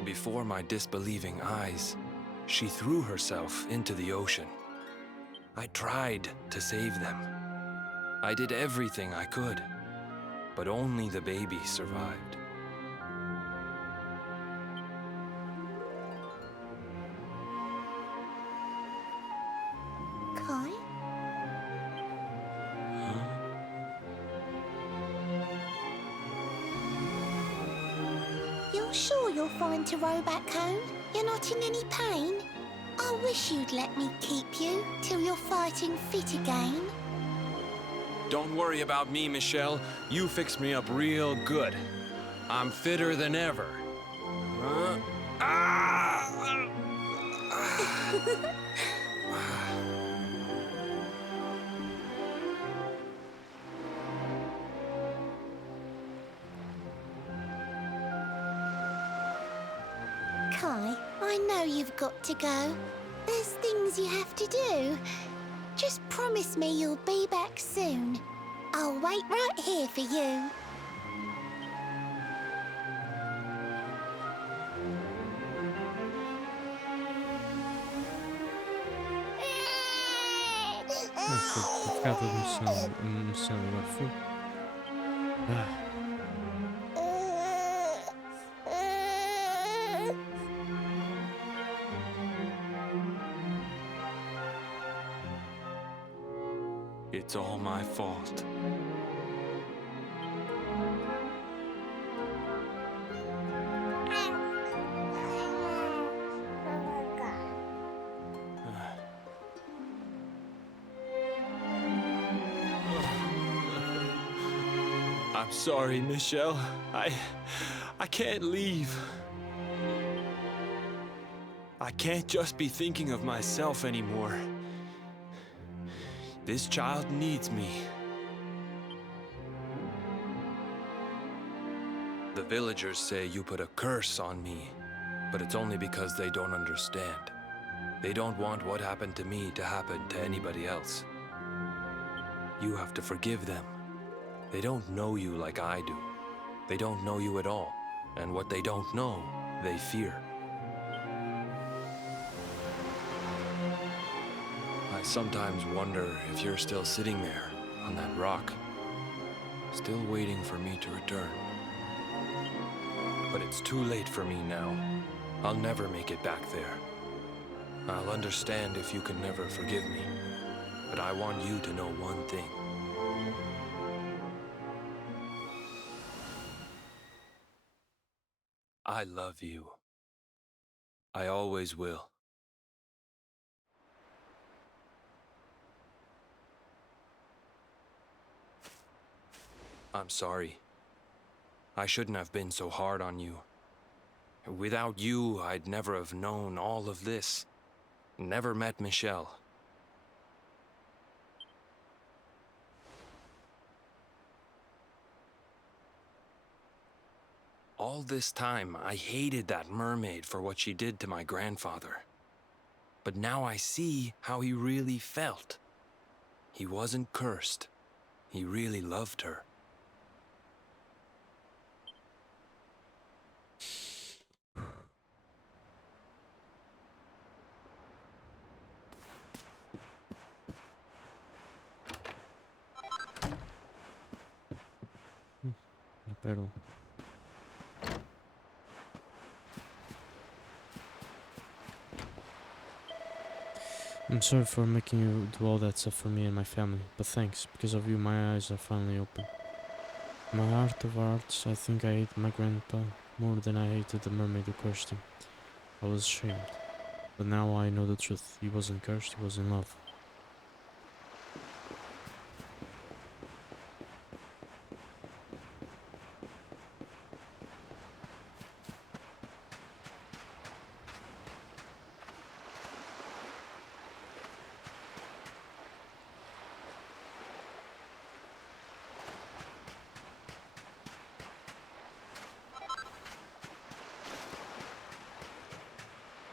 Before my disbelieving eyes, she threw herself into the ocean. I tried to save them. I did everything I could, but only the baby survived. Kai? You're sure you're fine to row back home? You're not in any pain? I wish you'd let me keep you till you're fighting fit again. Don't worry about me, Michelle. You fixed me up real good. I'm fitter than ever. Kai, I know you've got to go. There's things you have to do. Just promise me you'll be back soon. I'll wait right here for you. Ficado emoção agora foi. It's all my fault. I'm sorry, Michelle. I can't leave. I can't just be thinking of myself anymore. This child needs me. The villagers say you put a curse on me, but it's only because they don't understand. They don't want what happened to me to happen to anybody else. You have to forgive them. They don't know you like I do. They don't know you at all. And what they don't know, they fear. I sometimes wonder if you're still sitting there on that rock, still waiting for me to return. But it's too late for me now. I'll never make it back there. I'll understand if you can never forgive me. But I want you to know one thing. I love you. I always will. I'm sorry. I shouldn't have been so hard on you. Without you, I'd never have known all of this. Never met Michelle. All this time, I hated that mermaid for what she did to my grandfather. But now I see how he really felt. He wasn't cursed. He really loved her. Pero I'm sorry for making you do all that stuff for me and my family, but thanks. Because of you, my eyes are finally open. In my heart of hearts, I think I hate my grandpa more than I hated the mermaid who cursed him. I was ashamed. But now I know the truth. He wasn't cursed, he was in love.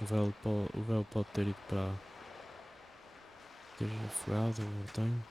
O véu pode ter ido para ter furado o tenho.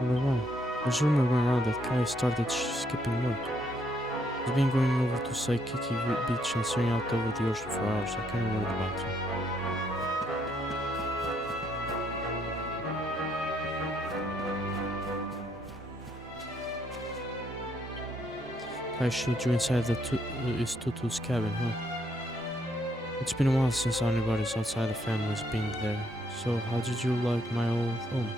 Wonder why. There's a rumor going around that Kai started skipping work. He's been going over to Saikiki Beach and staring out over the ocean for hours. I'm kinda worried about him. Kai showed you inside his Tutu's cabin, huh? It's been a while since anybody outside the family's been there. So how did you like my old home?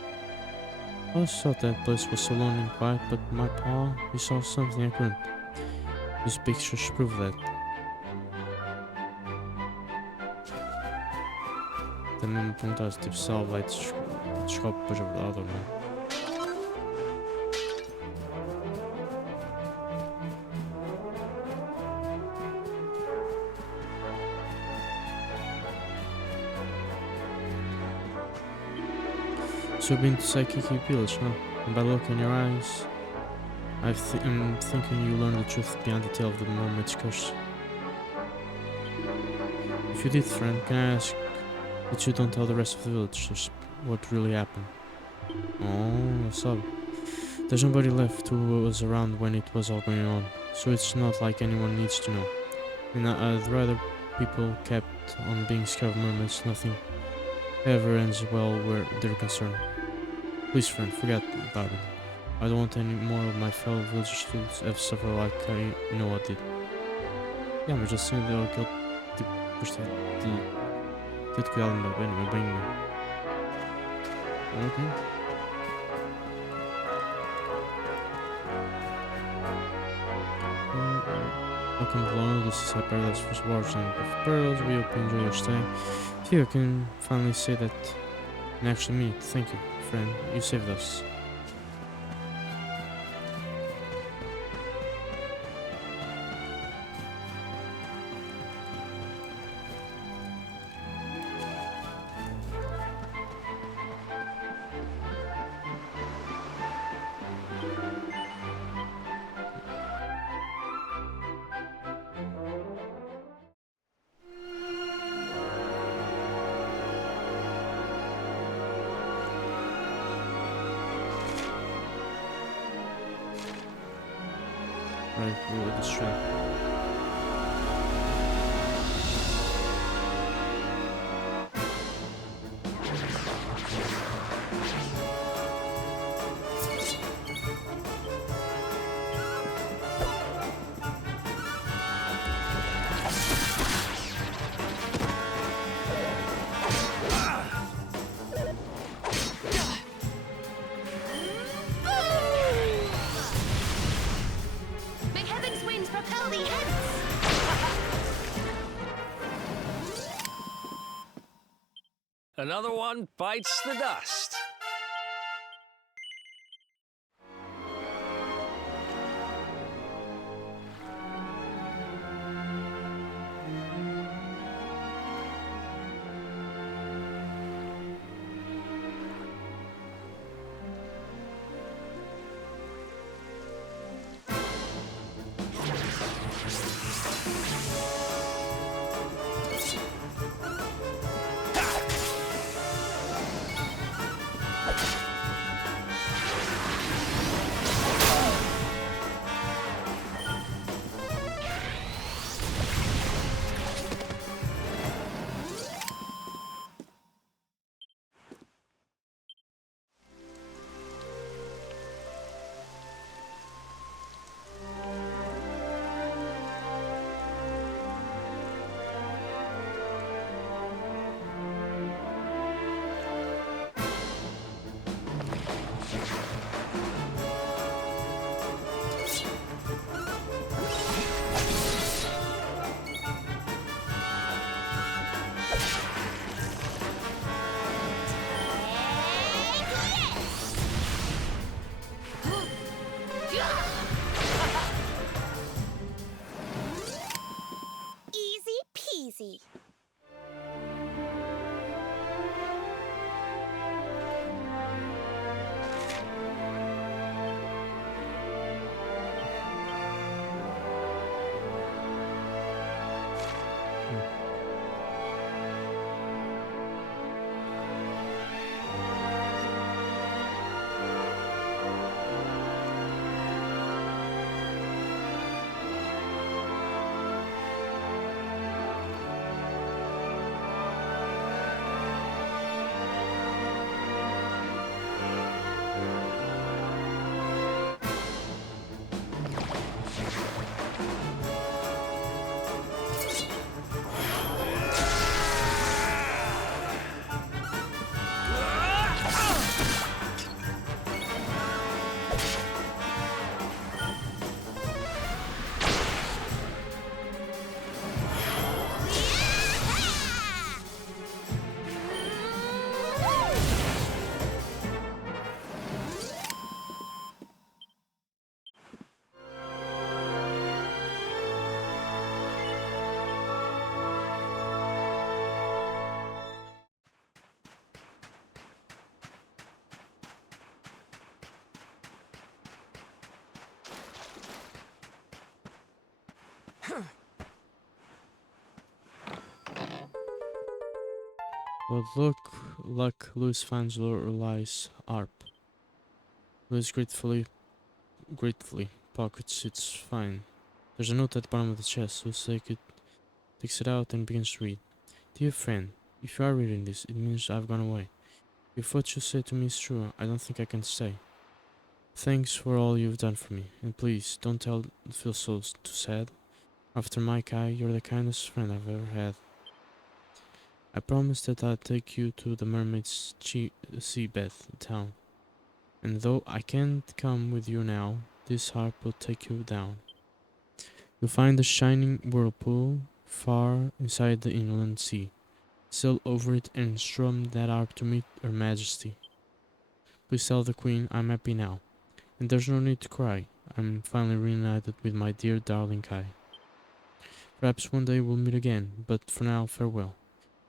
I always thought that place was so lonely and quiet, but my pa, he saw something I couldn't. These pictures prove that. Também me perguntaste tipo, se ela vai descobre depois a verdade ou não. So you've been to Saikiki Village, huh? And by the look in your eyes, I'm thinking you learned the truth behind the tale of the mermaid's curse. If you did, friend, can I ask that you don't tell the rest of the villagers what really happened? Oh, so there's nobody left who was around when it was all going on, so it's not like anyone needs to know. And I'd rather people kept on being scared of mermaids. Nothing ever ends well where they're concerned. Please, friend, forget about it. I don't want any more of my fellow villagers to have suffered like I know I did. Yeah, mas assim deu aquele tipo de ter cuidado no meu bem. Ok. Welcome below, this is Paradise First Watch and of Pearls. We hope you enjoy your stay. Here I can finally say that and actually mean it. Thank you, friend. You saved us. Right, we'll let this try. May heaven's winds propel thee hence! Another one bites the dust. Easy peasy. But look, luck, Louis finds Lorelai's harp. Louis gratefully pockets it's fine. There's a note at the bottom of the chest. Louis takes it out and begins to read. Dear friend, if you are reading this, it means I've gone away. If what you say to me is true, I don't think I can stay. Thanks for all you've done for me, and please don't feel so too sad. After my Kai, you're the kindest friend I've ever had. I promised that I'd take you to the mermaid's seabed town. And though I can't come with you now, this harp will take you down. You'll find a shining whirlpool far inside the inland sea. Sail over it and strum that harp to meet Her Majesty. Please tell the Queen I'm happy now. And there's no need to cry. I'm finally reunited with my dear darling Kai. Perhaps one day we'll meet again, but for now, farewell.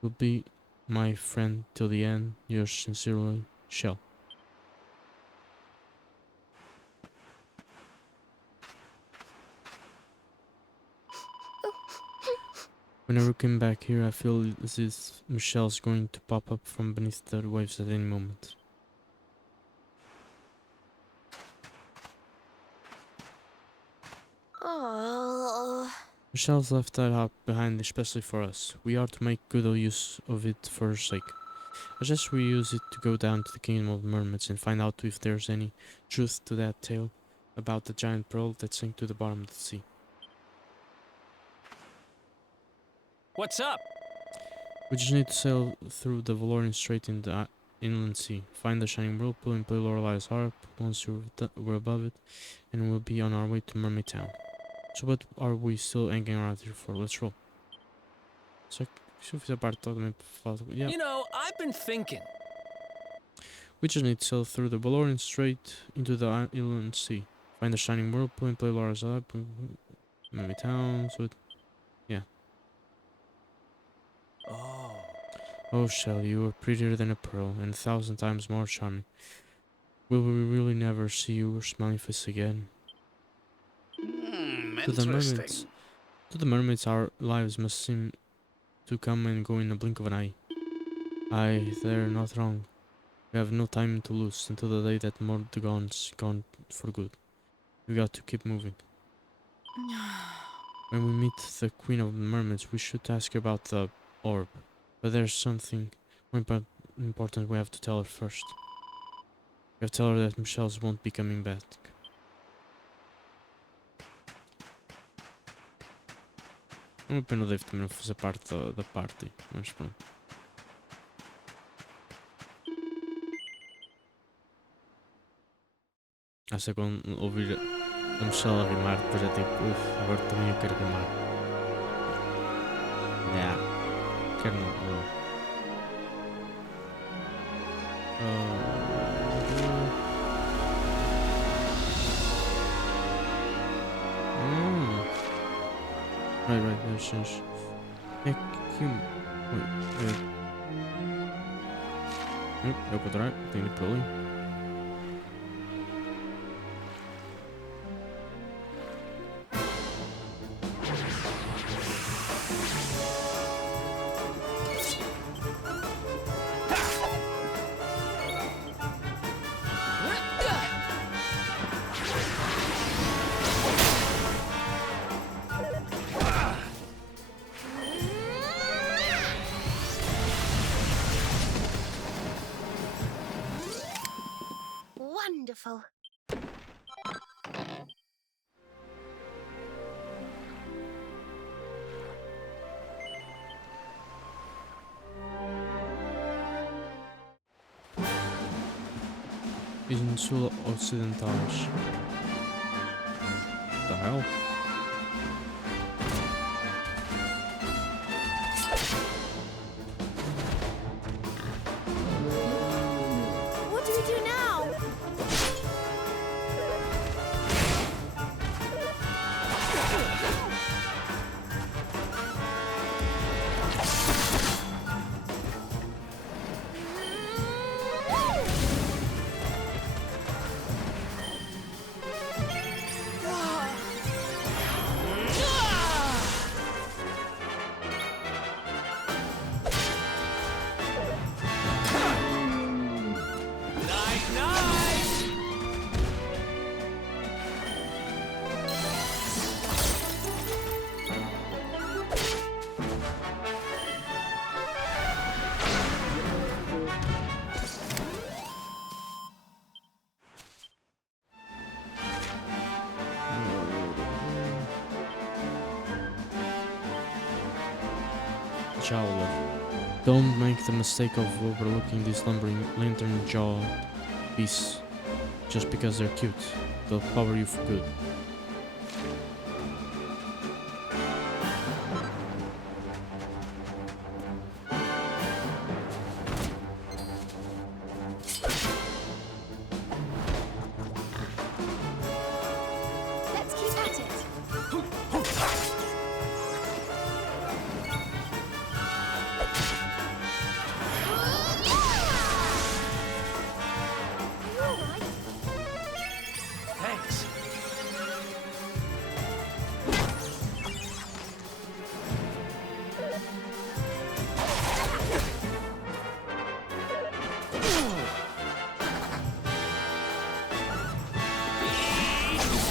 You'll be my friend till the end. Yours sincerely, Shell. Whenever we come back here, I feel as if Michelle's going to pop up from beneath the waves at any moment. Oh. Michelle's left that harp behind especially for us. We are to make good use of it for her sake. I suggest we use it to go down to the Kingdom of the Mermaids and find out if there's any truth to that tale about the giant pearl that sank to the bottom of the sea. What's up? We just need to sail through the Valorian Strait in the inland sea, find the shining whirlpool and play Lorelai's harp once we're above it, and we'll be on our way to Mermaid Town. So what are we still hanging around here for? Let's roll. So, se eu fizer parte totalmente yeah. You know, I've been thinking. We just need to sail through the Valorian Strait into the inland sea, find the shining whirlpool and play Lorelai's harp, Mermaid Town, so yeah. Oh, Shelley, you are prettier than a pearl, and 1,000 times more charming. Will we really never see your smiling face again? To the mermaids, our lives must seem to come and go in a blink of an eye. Aye, they're not wrong. We have no time to lose until the day that Mordegon's gone for good. We got to keep moving. When we meet the Queen of the Mermaids, we should ask her about the orb. But there's something more important we have to tell her first. We have to tell her that Michelle's won't be coming back. Uma pena o Dave também não fazer parte da Parte, mas pronto. Acho que quando ouvir a Michelle a rimar, depois é tipo, agora também eu quero rimar. Quero não. Right, there's just... É que... É o contrário, tem que ir para ali. Wonderful. Península Ocidentais. What the hell? What do we do now? Jowler. Don't make the mistake of overlooking these lumbering lantern jaw beasts just because they're cute. They'll power you for good. Let's keep at it. You all right? Thanks.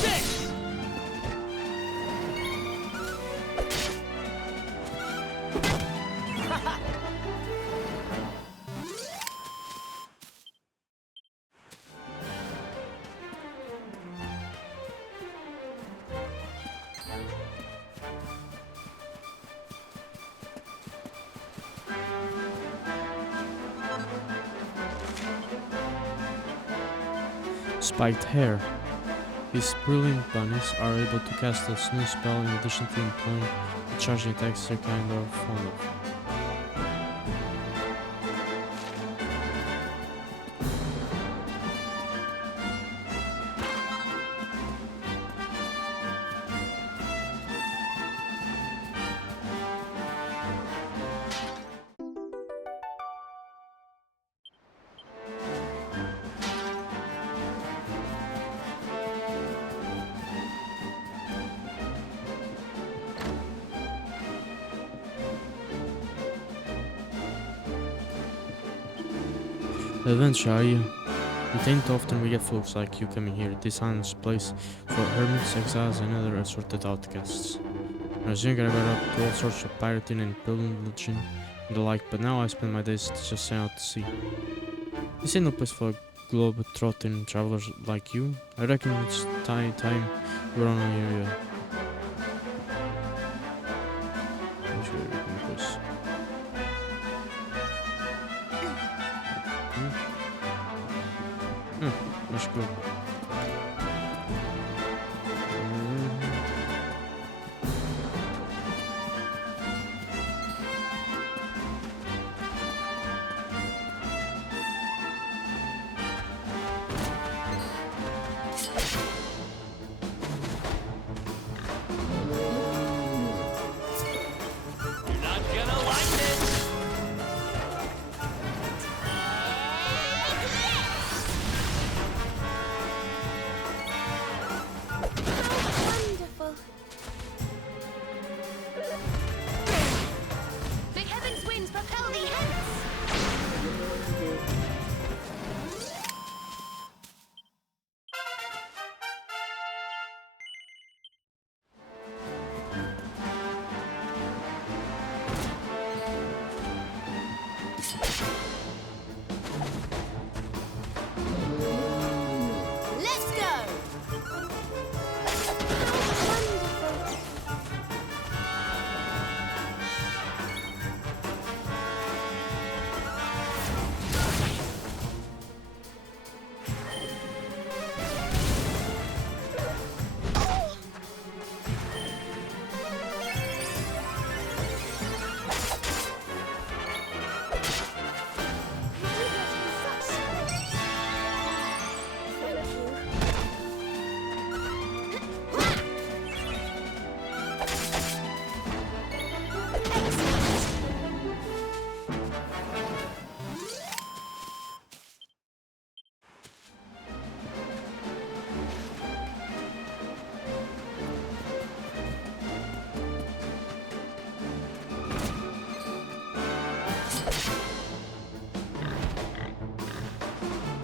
This! Spiked hair. These brilliant bunnies are able to cast a snooze spell in addition to employing the charging attacks they're kind of fond of. Eventually, it ain't often we get folks like you coming here. This island's place for hermits, exiles, and other assorted outcasts. When I was younger, I got up to all sorts of pirating and pillaging and the like, but now I spend my days just sailing out to sea. This ain't no place for globe-trotting travelers like you. I reckon it's time you're on your Let's go. You're not gonna like this! Wonderful. May heaven's winds propel thee hence. Let's go.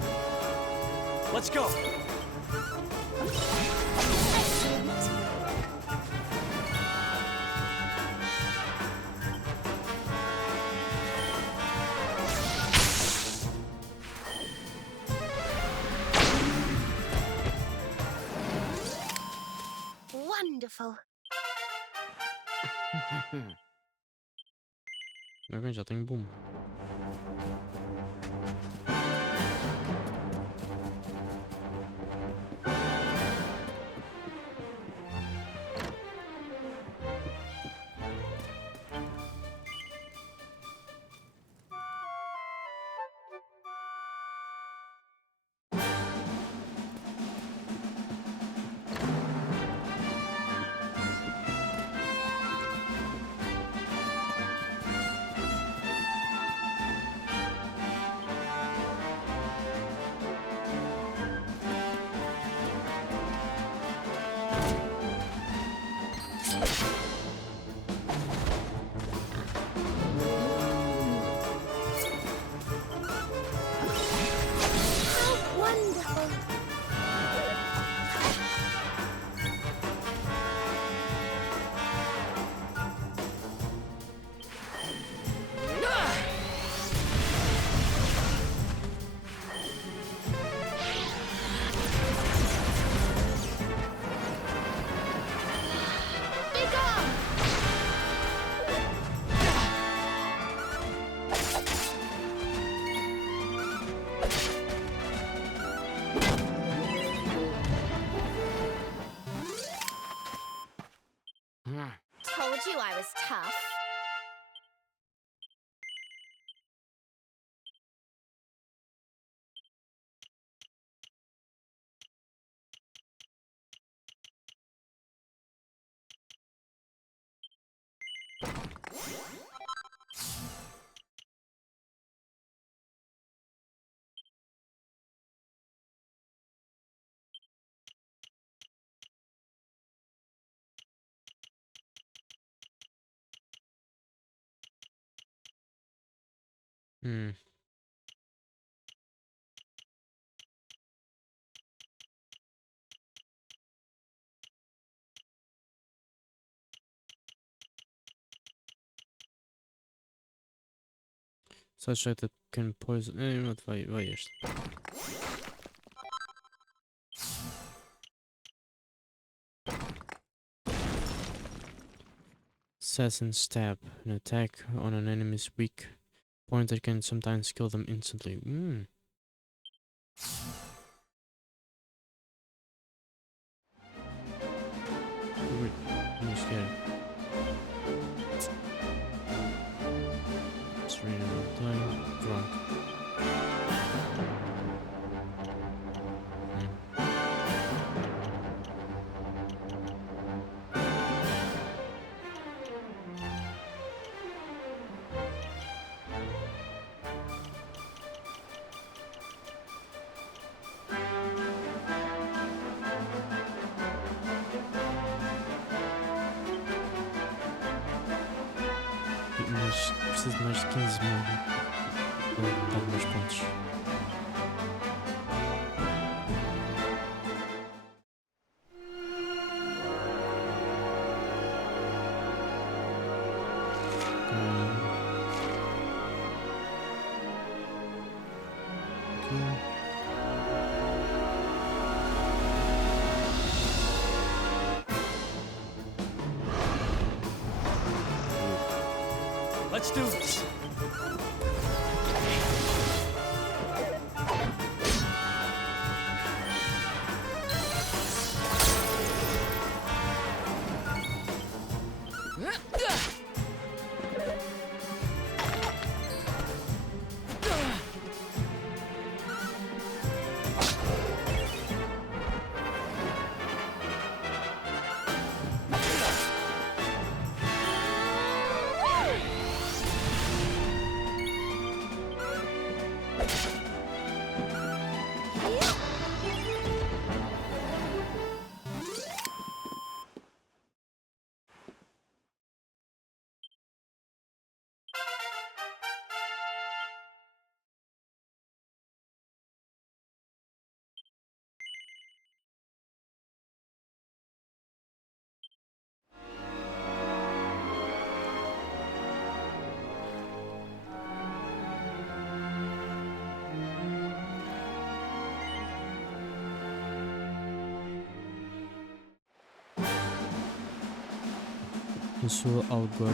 Wonderful. Let's go! Excellent. Wonderful. Ok, já tenho boom. Wonderful. Big arm. Told you I was tough. Hmm. Such that can poison. What vai este? Assassin stab. An attack on an enemy's weak point that can sometimes kill them instantly. Wait, I'm scared. It's raining all the time. Drunk. Mas preciso de mais de 15 mil para dar meus pontos. Let's do this. Eu sou Algoro.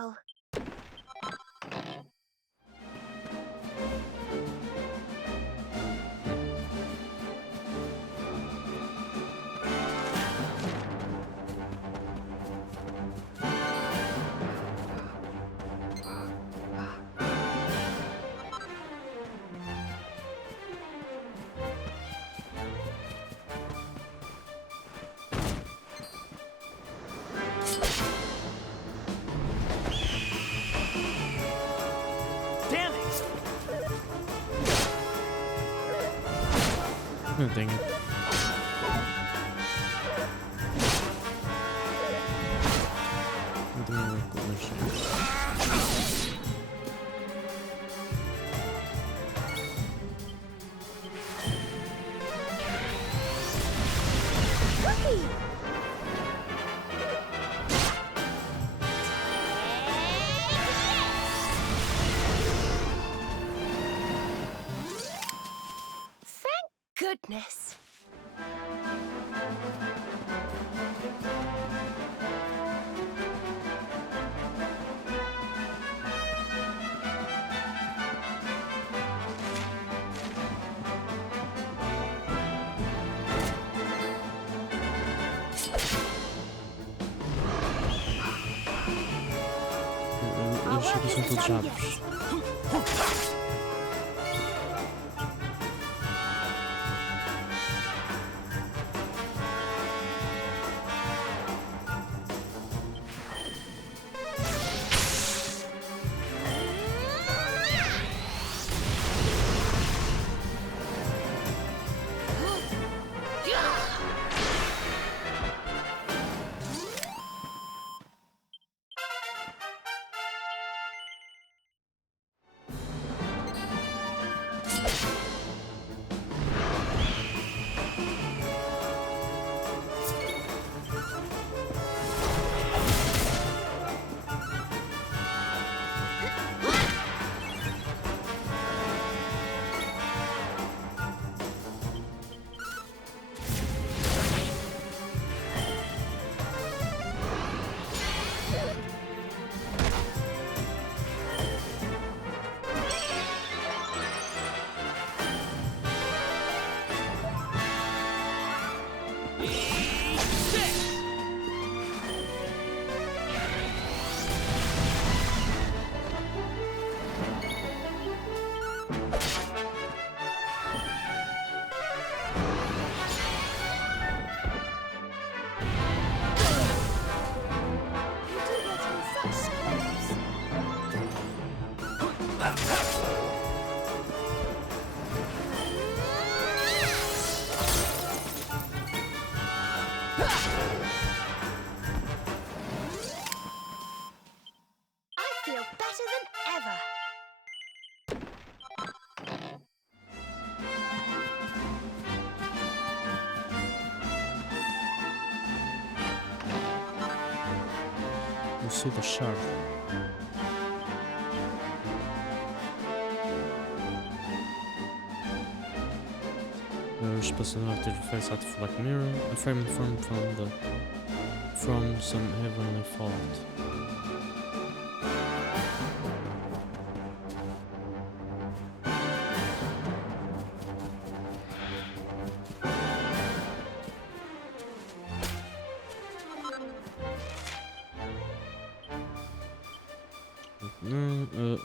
careful. Damn it! Oh, dang it. I don't like what they're saying. Cookie! Thank goodness. Eles aqui são todos chaves. I feel better than ever. You see the shard. Supposed to to face out of Black Mirror, a fragment formed from some heavenly fault.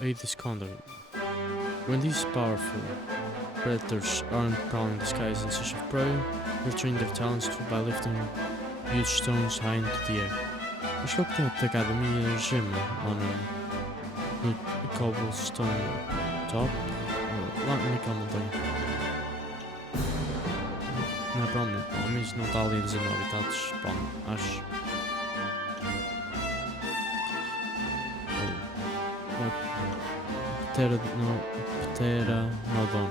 Aid is Condor. When these powerful predators aren't prowling the skies in search of prey, they train their talents by lifting huge stones high into the air. Acho que ele tem atacado a minha gema lá no cobblestone top, lá naquela montanha. Não é para onde, pelo menos não está ali a dizer no habitats, acho. Pteranodon.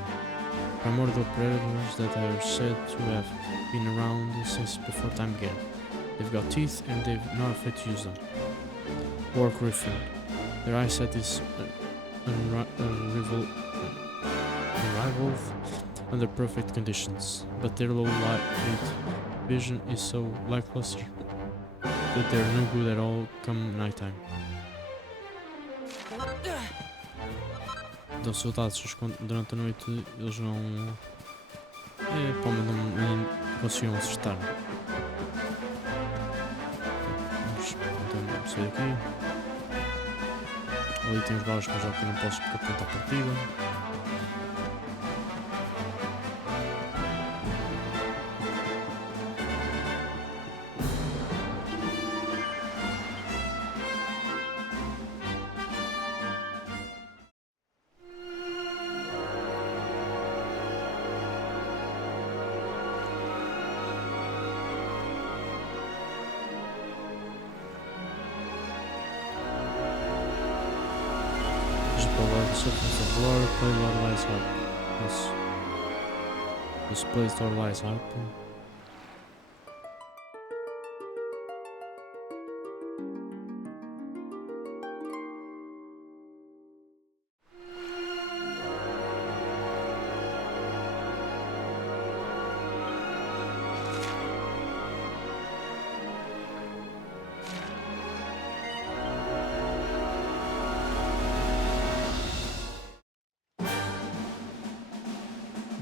Primordial predators that are said to have been around since before time began. They've got teeth and they're not afraid to use them. War Griffin. Their eyesight is unrivaled under perfect conditions, but their low light vision is so lackluster that they're no good at all come nighttime. dão saudades durante a noite, eles não. Provavelmente não conseguiam acertar. Vamos então sair daqui. Ali tem os baús, mas já que eu não posso porque aponta a partida. Surface of water, play Lord Lies Harp. This plays Lord Lies Harp.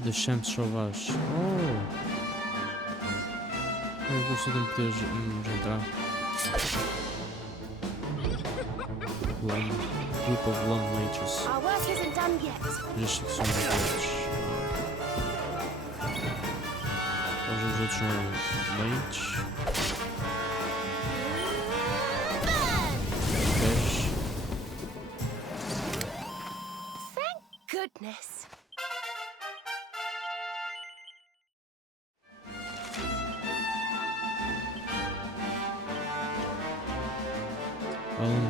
The Champs Sauvages. Oh! Eu gosto de não poder entrar. Group of Lamentos. Our work isn't done yet. Estes que são os outros. Os outros não eram mates. Thank goodness.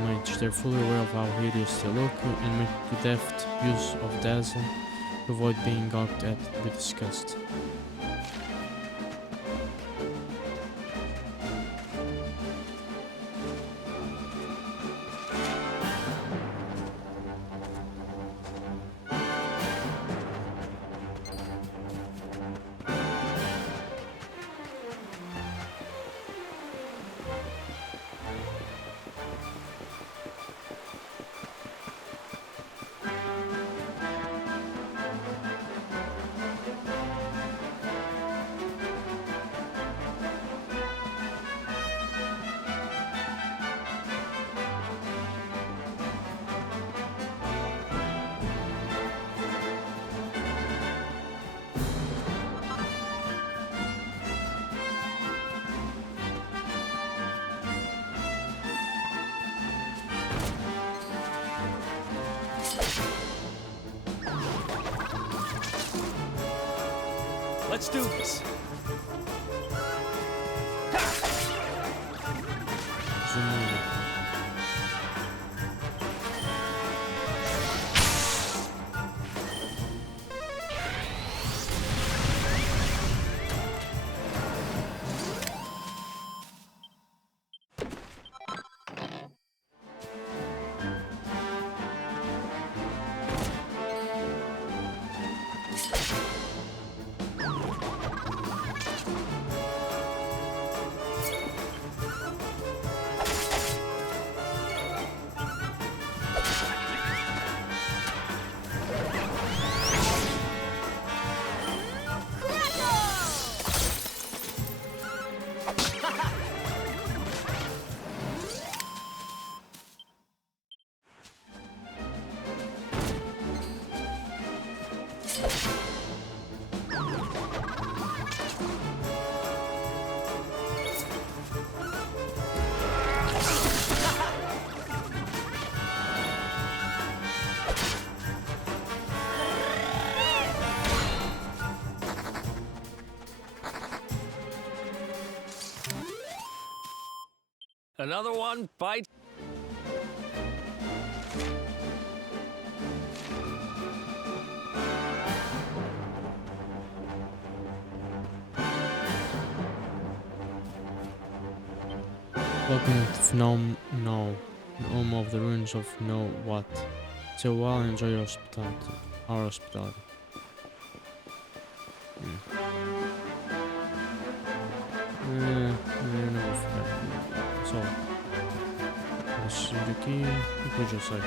Mates, they're fully aware of how hideous they look and make the deft use of dazzle to avoid being gawked at with disgust. Let's do this. Another one bites. Welcome to No, home of the ruins of No What. Stay a while and enjoy your hospitality. Our hospitality. Não vou ficar. Só. Deixa eu ir aqui e depois eu saio.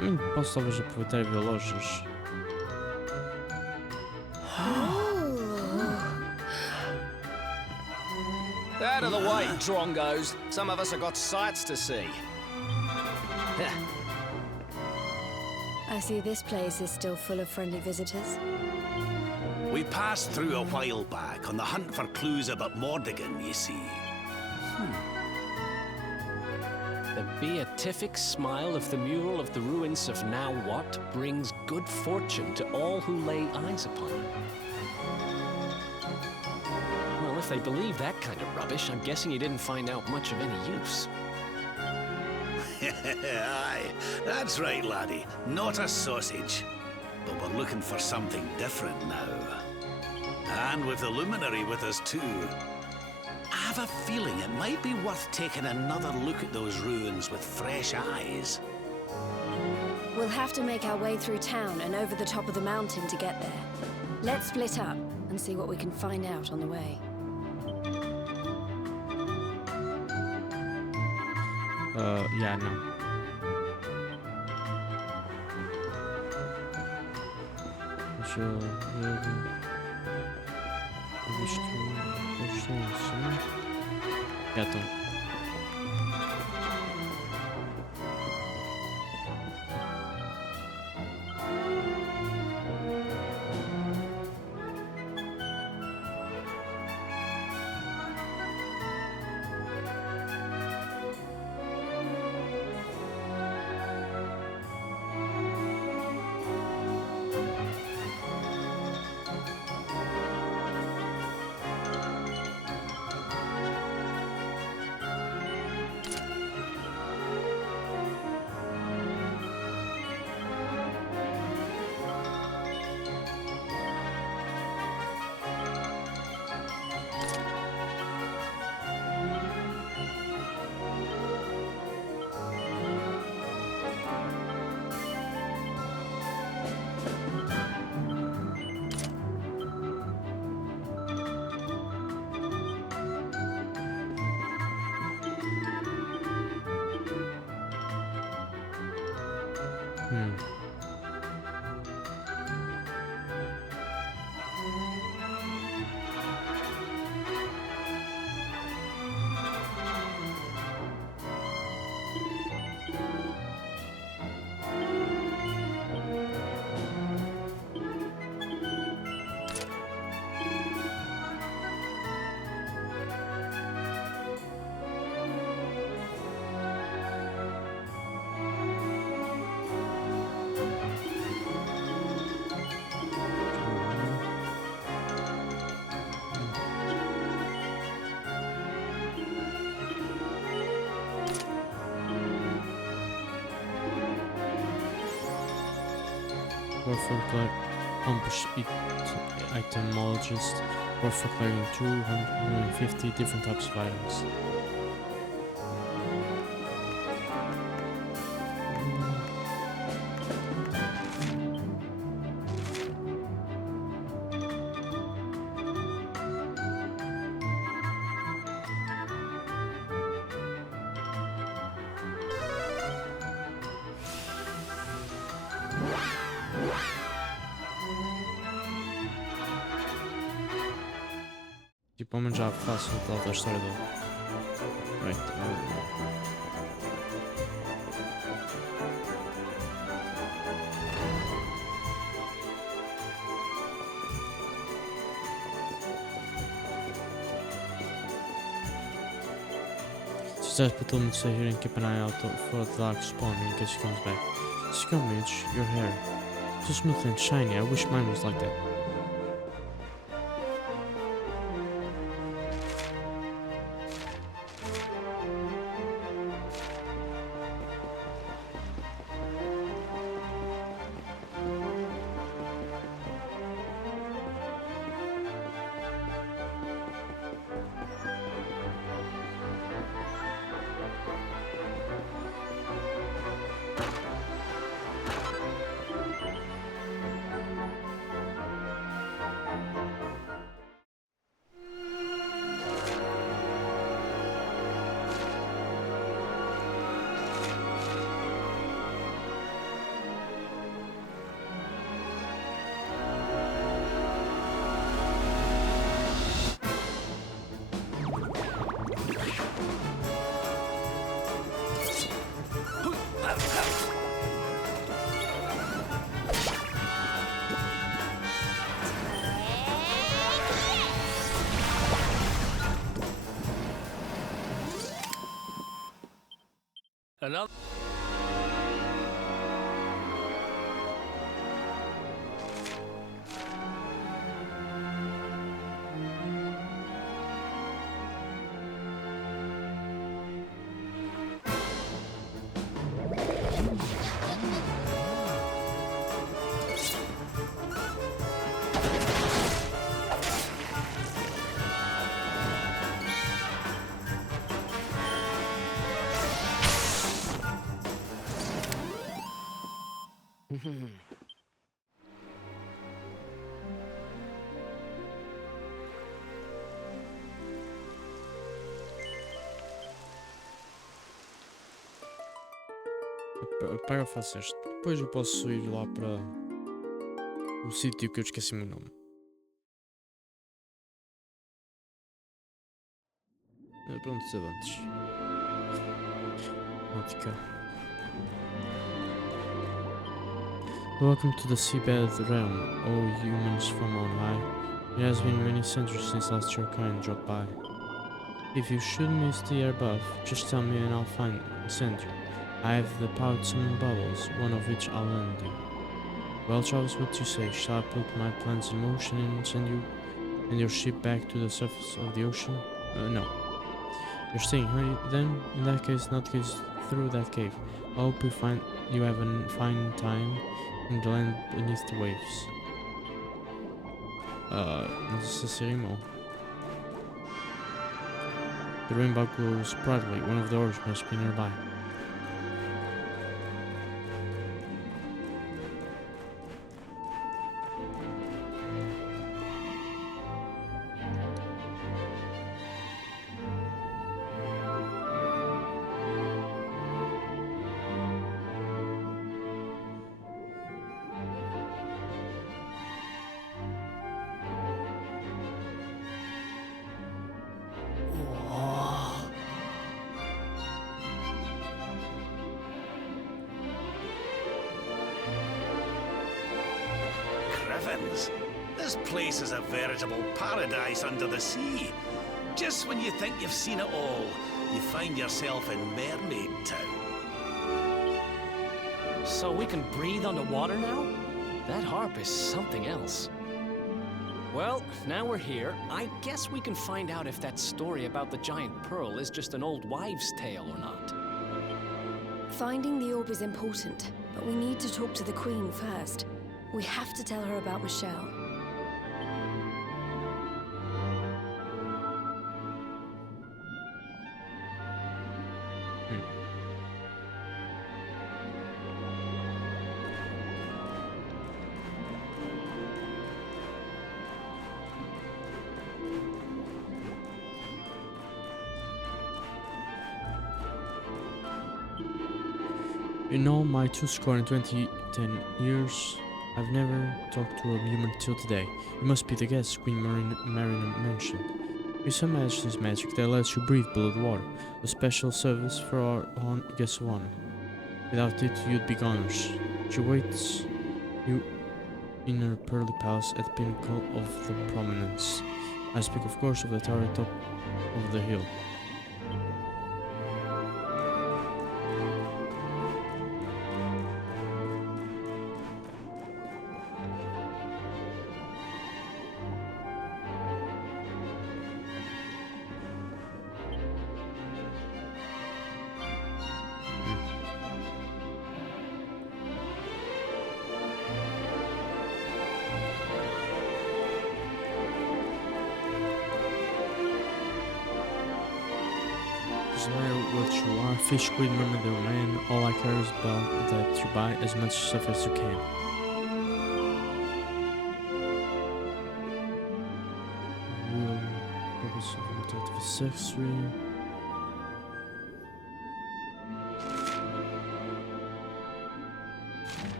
Também posso talvez aproveitar e vê-lo hoje. Out of the way, drongos. Some of us have got sights to see. I see this place is still full of friendly visitors. We passed through a while back on the hunt for clues about Mordigan, you see. The beatific smile of the mural of the ruins of Now What brings good fortune to all who lay eyes upon it. Well, if they believe that kind of rubbish, I'm guessing you didn't find out much of any use. Aye, that's right, laddie. Not a sausage. But we're looking for something different now. And with the luminary with us too. I have a feeling it might be worth taking another look at those ruins with fresh eyes. We'll have to make our way through town and over the top of the mountain to get there. Let's split up and see what we can find out on the way. Yeah, no. Ja, to. Warfare Ambush Itemologist, Warfare clearing 250 different types of items. Tipo, ao menos já faço a história dele. Right. Success, but told me to stay here and keep an eye out for the dark spawn in case she comes back. Scumage, your hair. So smooth and shiny, I wish mine was like that. Another. Pega, faça este. Depois eu posso ir lá para o sítio que eu esqueci o meu nome. Pronto, avantes. Náutica. Welcome to the seabed realm, O humans from on high. It has been many centuries since last your kind dropped by. If you should miss the air above, just tell me and I'll send you. I have the power to summon bubbles, one of which I'll lend you. Well, Travis, what you say? Shall I put my plans in motion and send you and your ship back to the surface of the ocean? No. You're staying here then? In that case, navigate through that cave. I hope you have a fine time in the land beneath the waves. Não sei se rimou. The rainbow glows brightly. One of the oars must be nearby. Griffins, this place is a veritable paradise under the sea. Just when you think you've seen it all, you find yourself in Mermaid Town. So we can breathe underwater now? That harp is something else. Well, now we're here. I guess we can find out if that story about the giant pearl is just an old wives' tale or not. Finding the orb is important, but we need to talk to the Queen first. We have to tell her about Michelle. In all my 220 years, I've never talked to a human till today. You must be the guest Queen Marina mentioned. With Her Majesty's magic that lets you breathe below the water, a special service for our guests of honor. Without it, you'd be goners. She waits you in her pearly palace at the pinnacle of the prominence. I speak, of course, of the tower top of the hill. Desire what you are, fish, queen, mermaid, or man, all I care is about that you buy as much stuff as you can. Real purpose of protective accessory.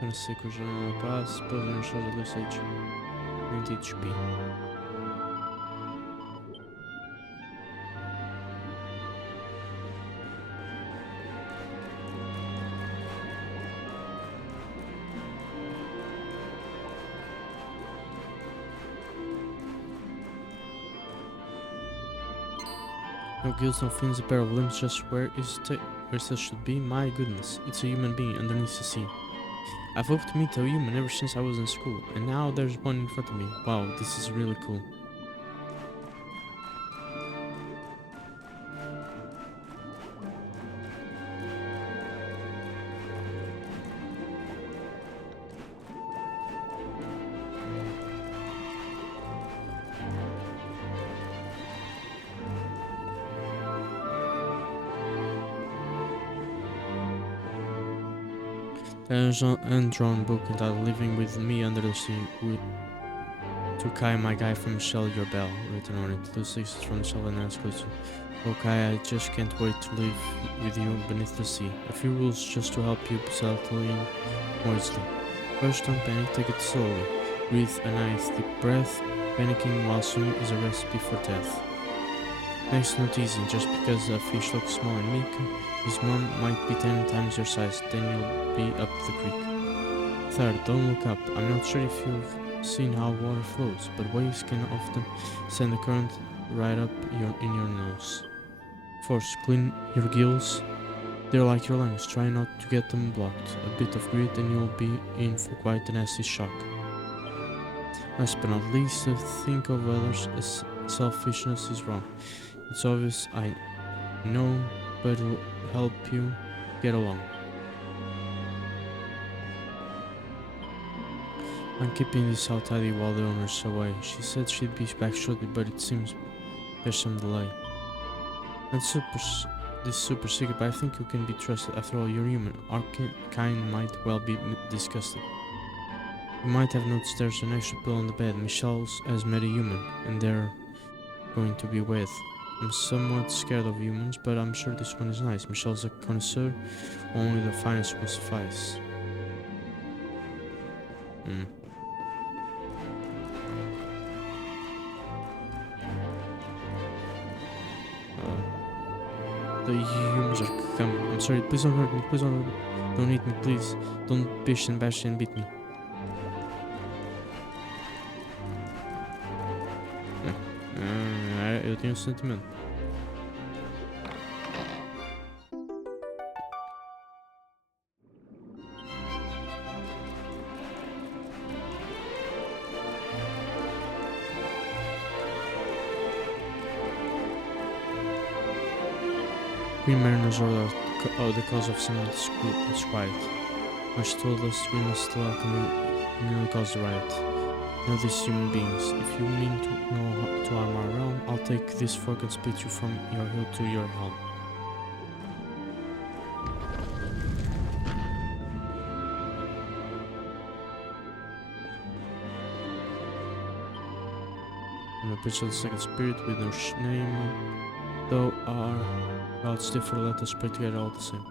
Eu não sei que eu já não passo, depois eu não estou a lista de 20 HP. No gills, no fins, a pair of limbs just where it should be. My goodness, it's a human being underneath the sea. I've hoped to meet a human ever since I was in school, and now there's one in front of me. Wow, this is really cool. There's an undrawn book entitled Living with Me Under the Sea to Kai, my guy from Michelle, your bell, written on it. Loose leases from Michelle and Nan's close. Oh Kai, I just can't wait to live with you beneath the sea. A few rules just to help you settle in more easily. First, don't panic, take it slowly. Breathe a nice deep breath. Panicking while swimming is a recipe for death. Next, not easy, just because a fish looks small and meek, his mom might be 10 times your size, then you'll be up the creek. Third, don't look up. I'm not sure if you've seen how water flows, but waves can often send the current right up in your nose. Fourth, clean your gills. They're like your lungs, try not to get them blocked. A bit of grit and you'll be in for quite a nasty shock. Last but not least, think of others as selfishness is wrong. It's obvious, I know, but it'll help you get along. I'm keeping this out tidy while the owner's away. She said she'd be back shortly, but it seems there's some delay. This is super secret, but I think you can be trusted. After all, you're human. Our kind might well be disgusted. You might have noticed there's an extra pillow on the bed. Michelle's has met a human, and they're going to be wed. I'm somewhat scared of humans, but I'm sure this one is nice. Michelle's a connoisseur. Only the finest will suffice. The humans are coming. I'm sorry, please don't hurt me. Please don't hurt me. Don't eat me, please. Don't bish and bash and beat me. Eu tenho um sentimento. Queen Mariner's order the cause of some disquiet. When she told us we must welcome you, nearly caused a riot. Know these human beings. If you mean to harm our realm, I'll take this fork and split you from your hill to your helm. I'm a bitch of the second spirit with no name, though our routes differ, let us pray together all the same.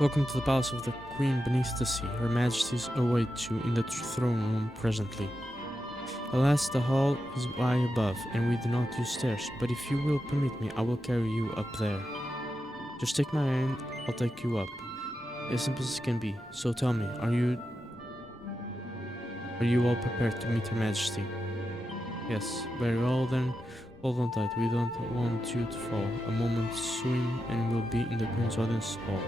Welcome to the palace of the Queen beneath the sea. Her Majesties await you in the throne room presently. Alas, the hall is high above, and we do not use stairs, but if you will permit me, I will carry you up there. Just take my hand, I'll take you up. As simple as it can be. So tell me, are you all prepared to meet Her Majesty? Yes, very well then. Hold on tight, we don't want you to fall. A moment's swing and we'll be in the Queen's audience hall.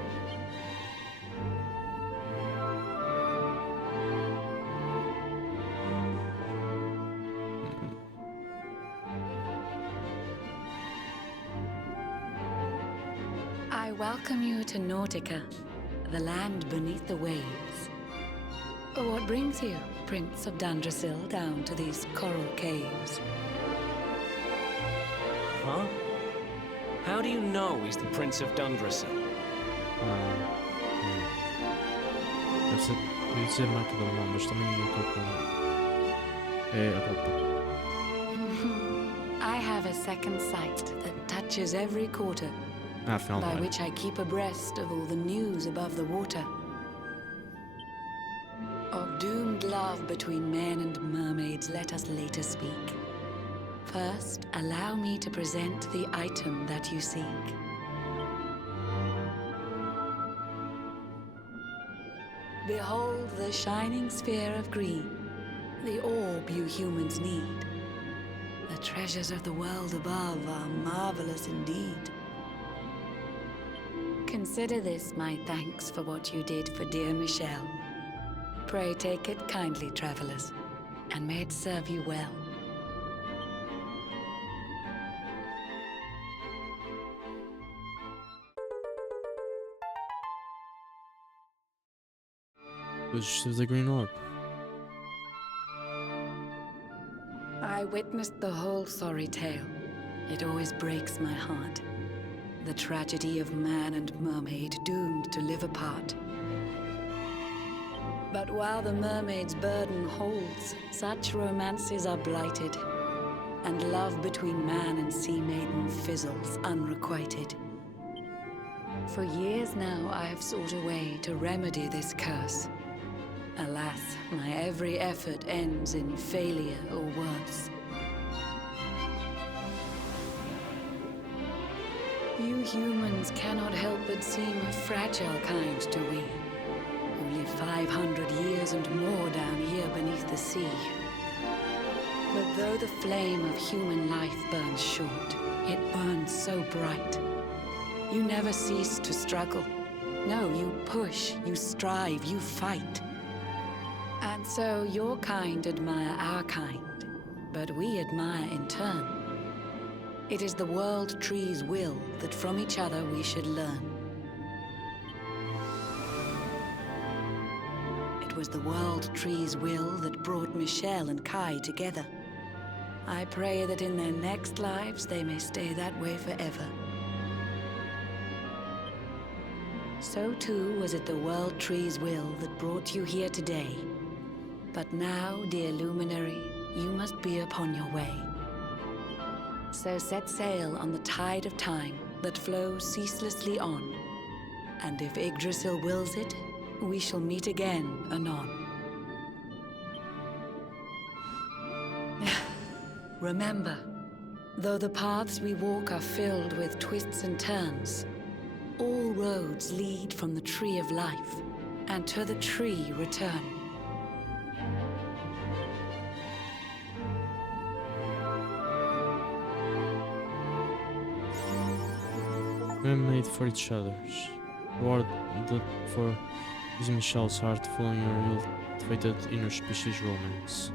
I welcome you to Nautica, the land beneath the waves. What brings you, Prince of Dandrasil, down to these coral caves? Huh? How do you know he's the Prince of Dandrasil? Eu dizer marca do nome, mas também eu estou com a roupa. I have a second sight that touches every quarter, Afinal, by which I keep abreast of all the news above the water. Of doomed love between men and mermaids, let us later speak. First, allow me to present the item that you seek. Behold the shining sphere of green, the orb you humans need. The treasures of the world above are marvelous indeed. Consider this my thanks for what you did for dear Michelle. Pray take it kindly, travelers, and may it serve you well. Which is the green orb. I witnessed the whole sorry tale. It always breaks my heart. The tragedy of man and mermaid doomed to live apart. But while the mermaid's burden holds, such romances are blighted, and love between man and sea maiden fizzles unrequited. For years now I have sought a way to remedy this curse. Alas, my every effort ends in failure or worse. You humans cannot help but seem a fragile kind to we, who live 500 years and more down here beneath the sea. But though the flame of human life burns short, it burns so bright. You never cease to struggle. No, you push, you strive, you fight. And so your kind admire our kind, but we admire in turn. It is the world tree's will that from each other we should learn. It was the world tree's will that brought Michelle and Kai together. I pray that in their next lives they may stay that way forever. So too was it the world tree's will that brought you here today. But now, dear luminary, you must be upon your way. So set sail on the tide of time that flows ceaselessly on. And if Yggdrasil wills it, we shall meet again anon. Remember, though the paths we walk are filled with twists and turns, all roads lead from the tree of life, and to the tree return. Men made for each other's. Reward for using Michelle's heart following your ill-fated interspecies romance.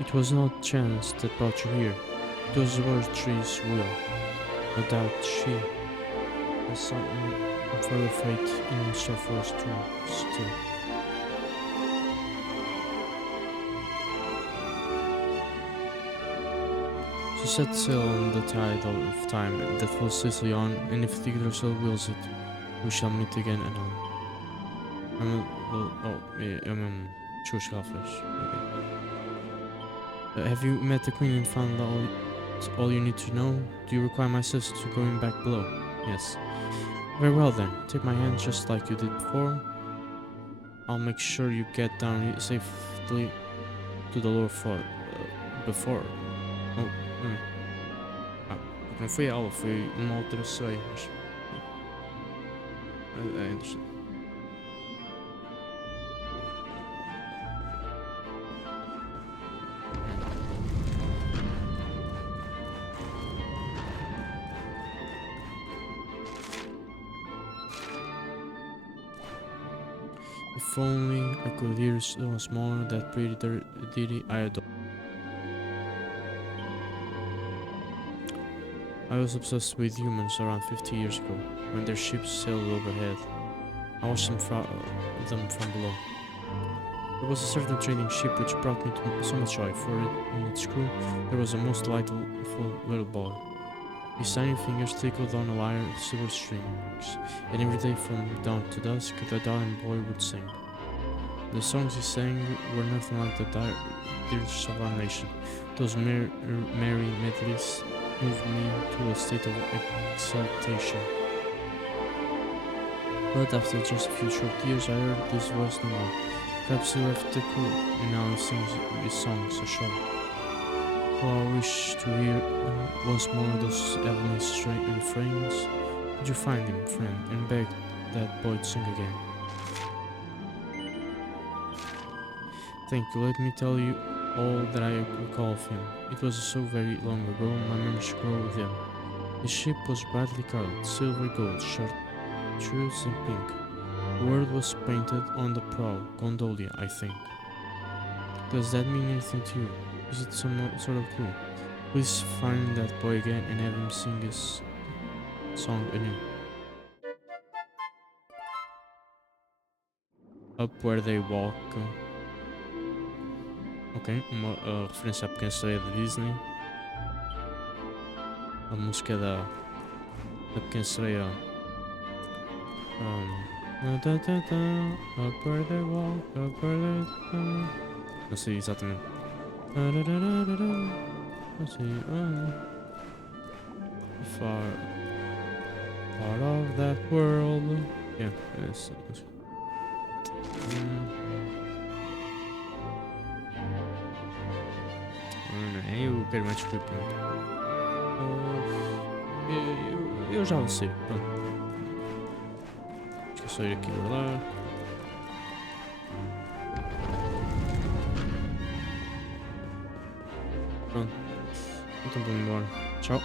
It was not chance that brought you here. It was the world tree's will. No doubt she has something further fate in store for us too. To set sail on the tide of time that flows ceaselessly on, and if the Yggdrasil wills it, we shall meet again anon. Choose Hellfish. Have you met the Queen and found all you need to know? Do you require my assist to going back below? Yes. Very well then, take my hand just like you did before. I'll make sure you get down safely to the lower floor before. Não foi ela, foi uma outra sereia, mas é interessante. If only I could hear once more that pretty ditty I adore. I was obsessed with humans around 50 years ago, when their ships sailed overhead. I watched them from below. There was a certain trading ship which brought me so much joy, for in its crew there was a most delightful little boy. His tiny fingers tickled on a lyre of silver strings, and every day from dawn to dusk the darling boy would sing. The songs he sang were nothing like the dirge of our nation. Those merry medleys moved me to a state of exaltation. But after just a few short years, I heard this voice no more. Perhaps he left the crew, and now he sings his songs ashore. Oh, I wish to hear once more those heavenly refrains. Would you find him, friend, and beg that boy to sing again? Thank you. Let me tell you all that I recall of him. It was so very long ago, my memories grow with him. His ship was brightly colored, silver gold, chartreuse and pink. The word was painted on the prow, Gondolia, I think. Does that mean anything to you? Is it some sort of clue? Please find that boy again and have him sing his song anew. Up Where They Walk. Ok, uma referência à pequena sereia da Disney. A música da pequena sereia. Up Where They Walk, up where they não sei exatamente. Não sei. Far part of that world. Yeah, it's. Eu quero mais descobrir. Eu já sei. Pronto. Deixa eu ir aqui guardar. Pronto. Então vamos embora. Tchau.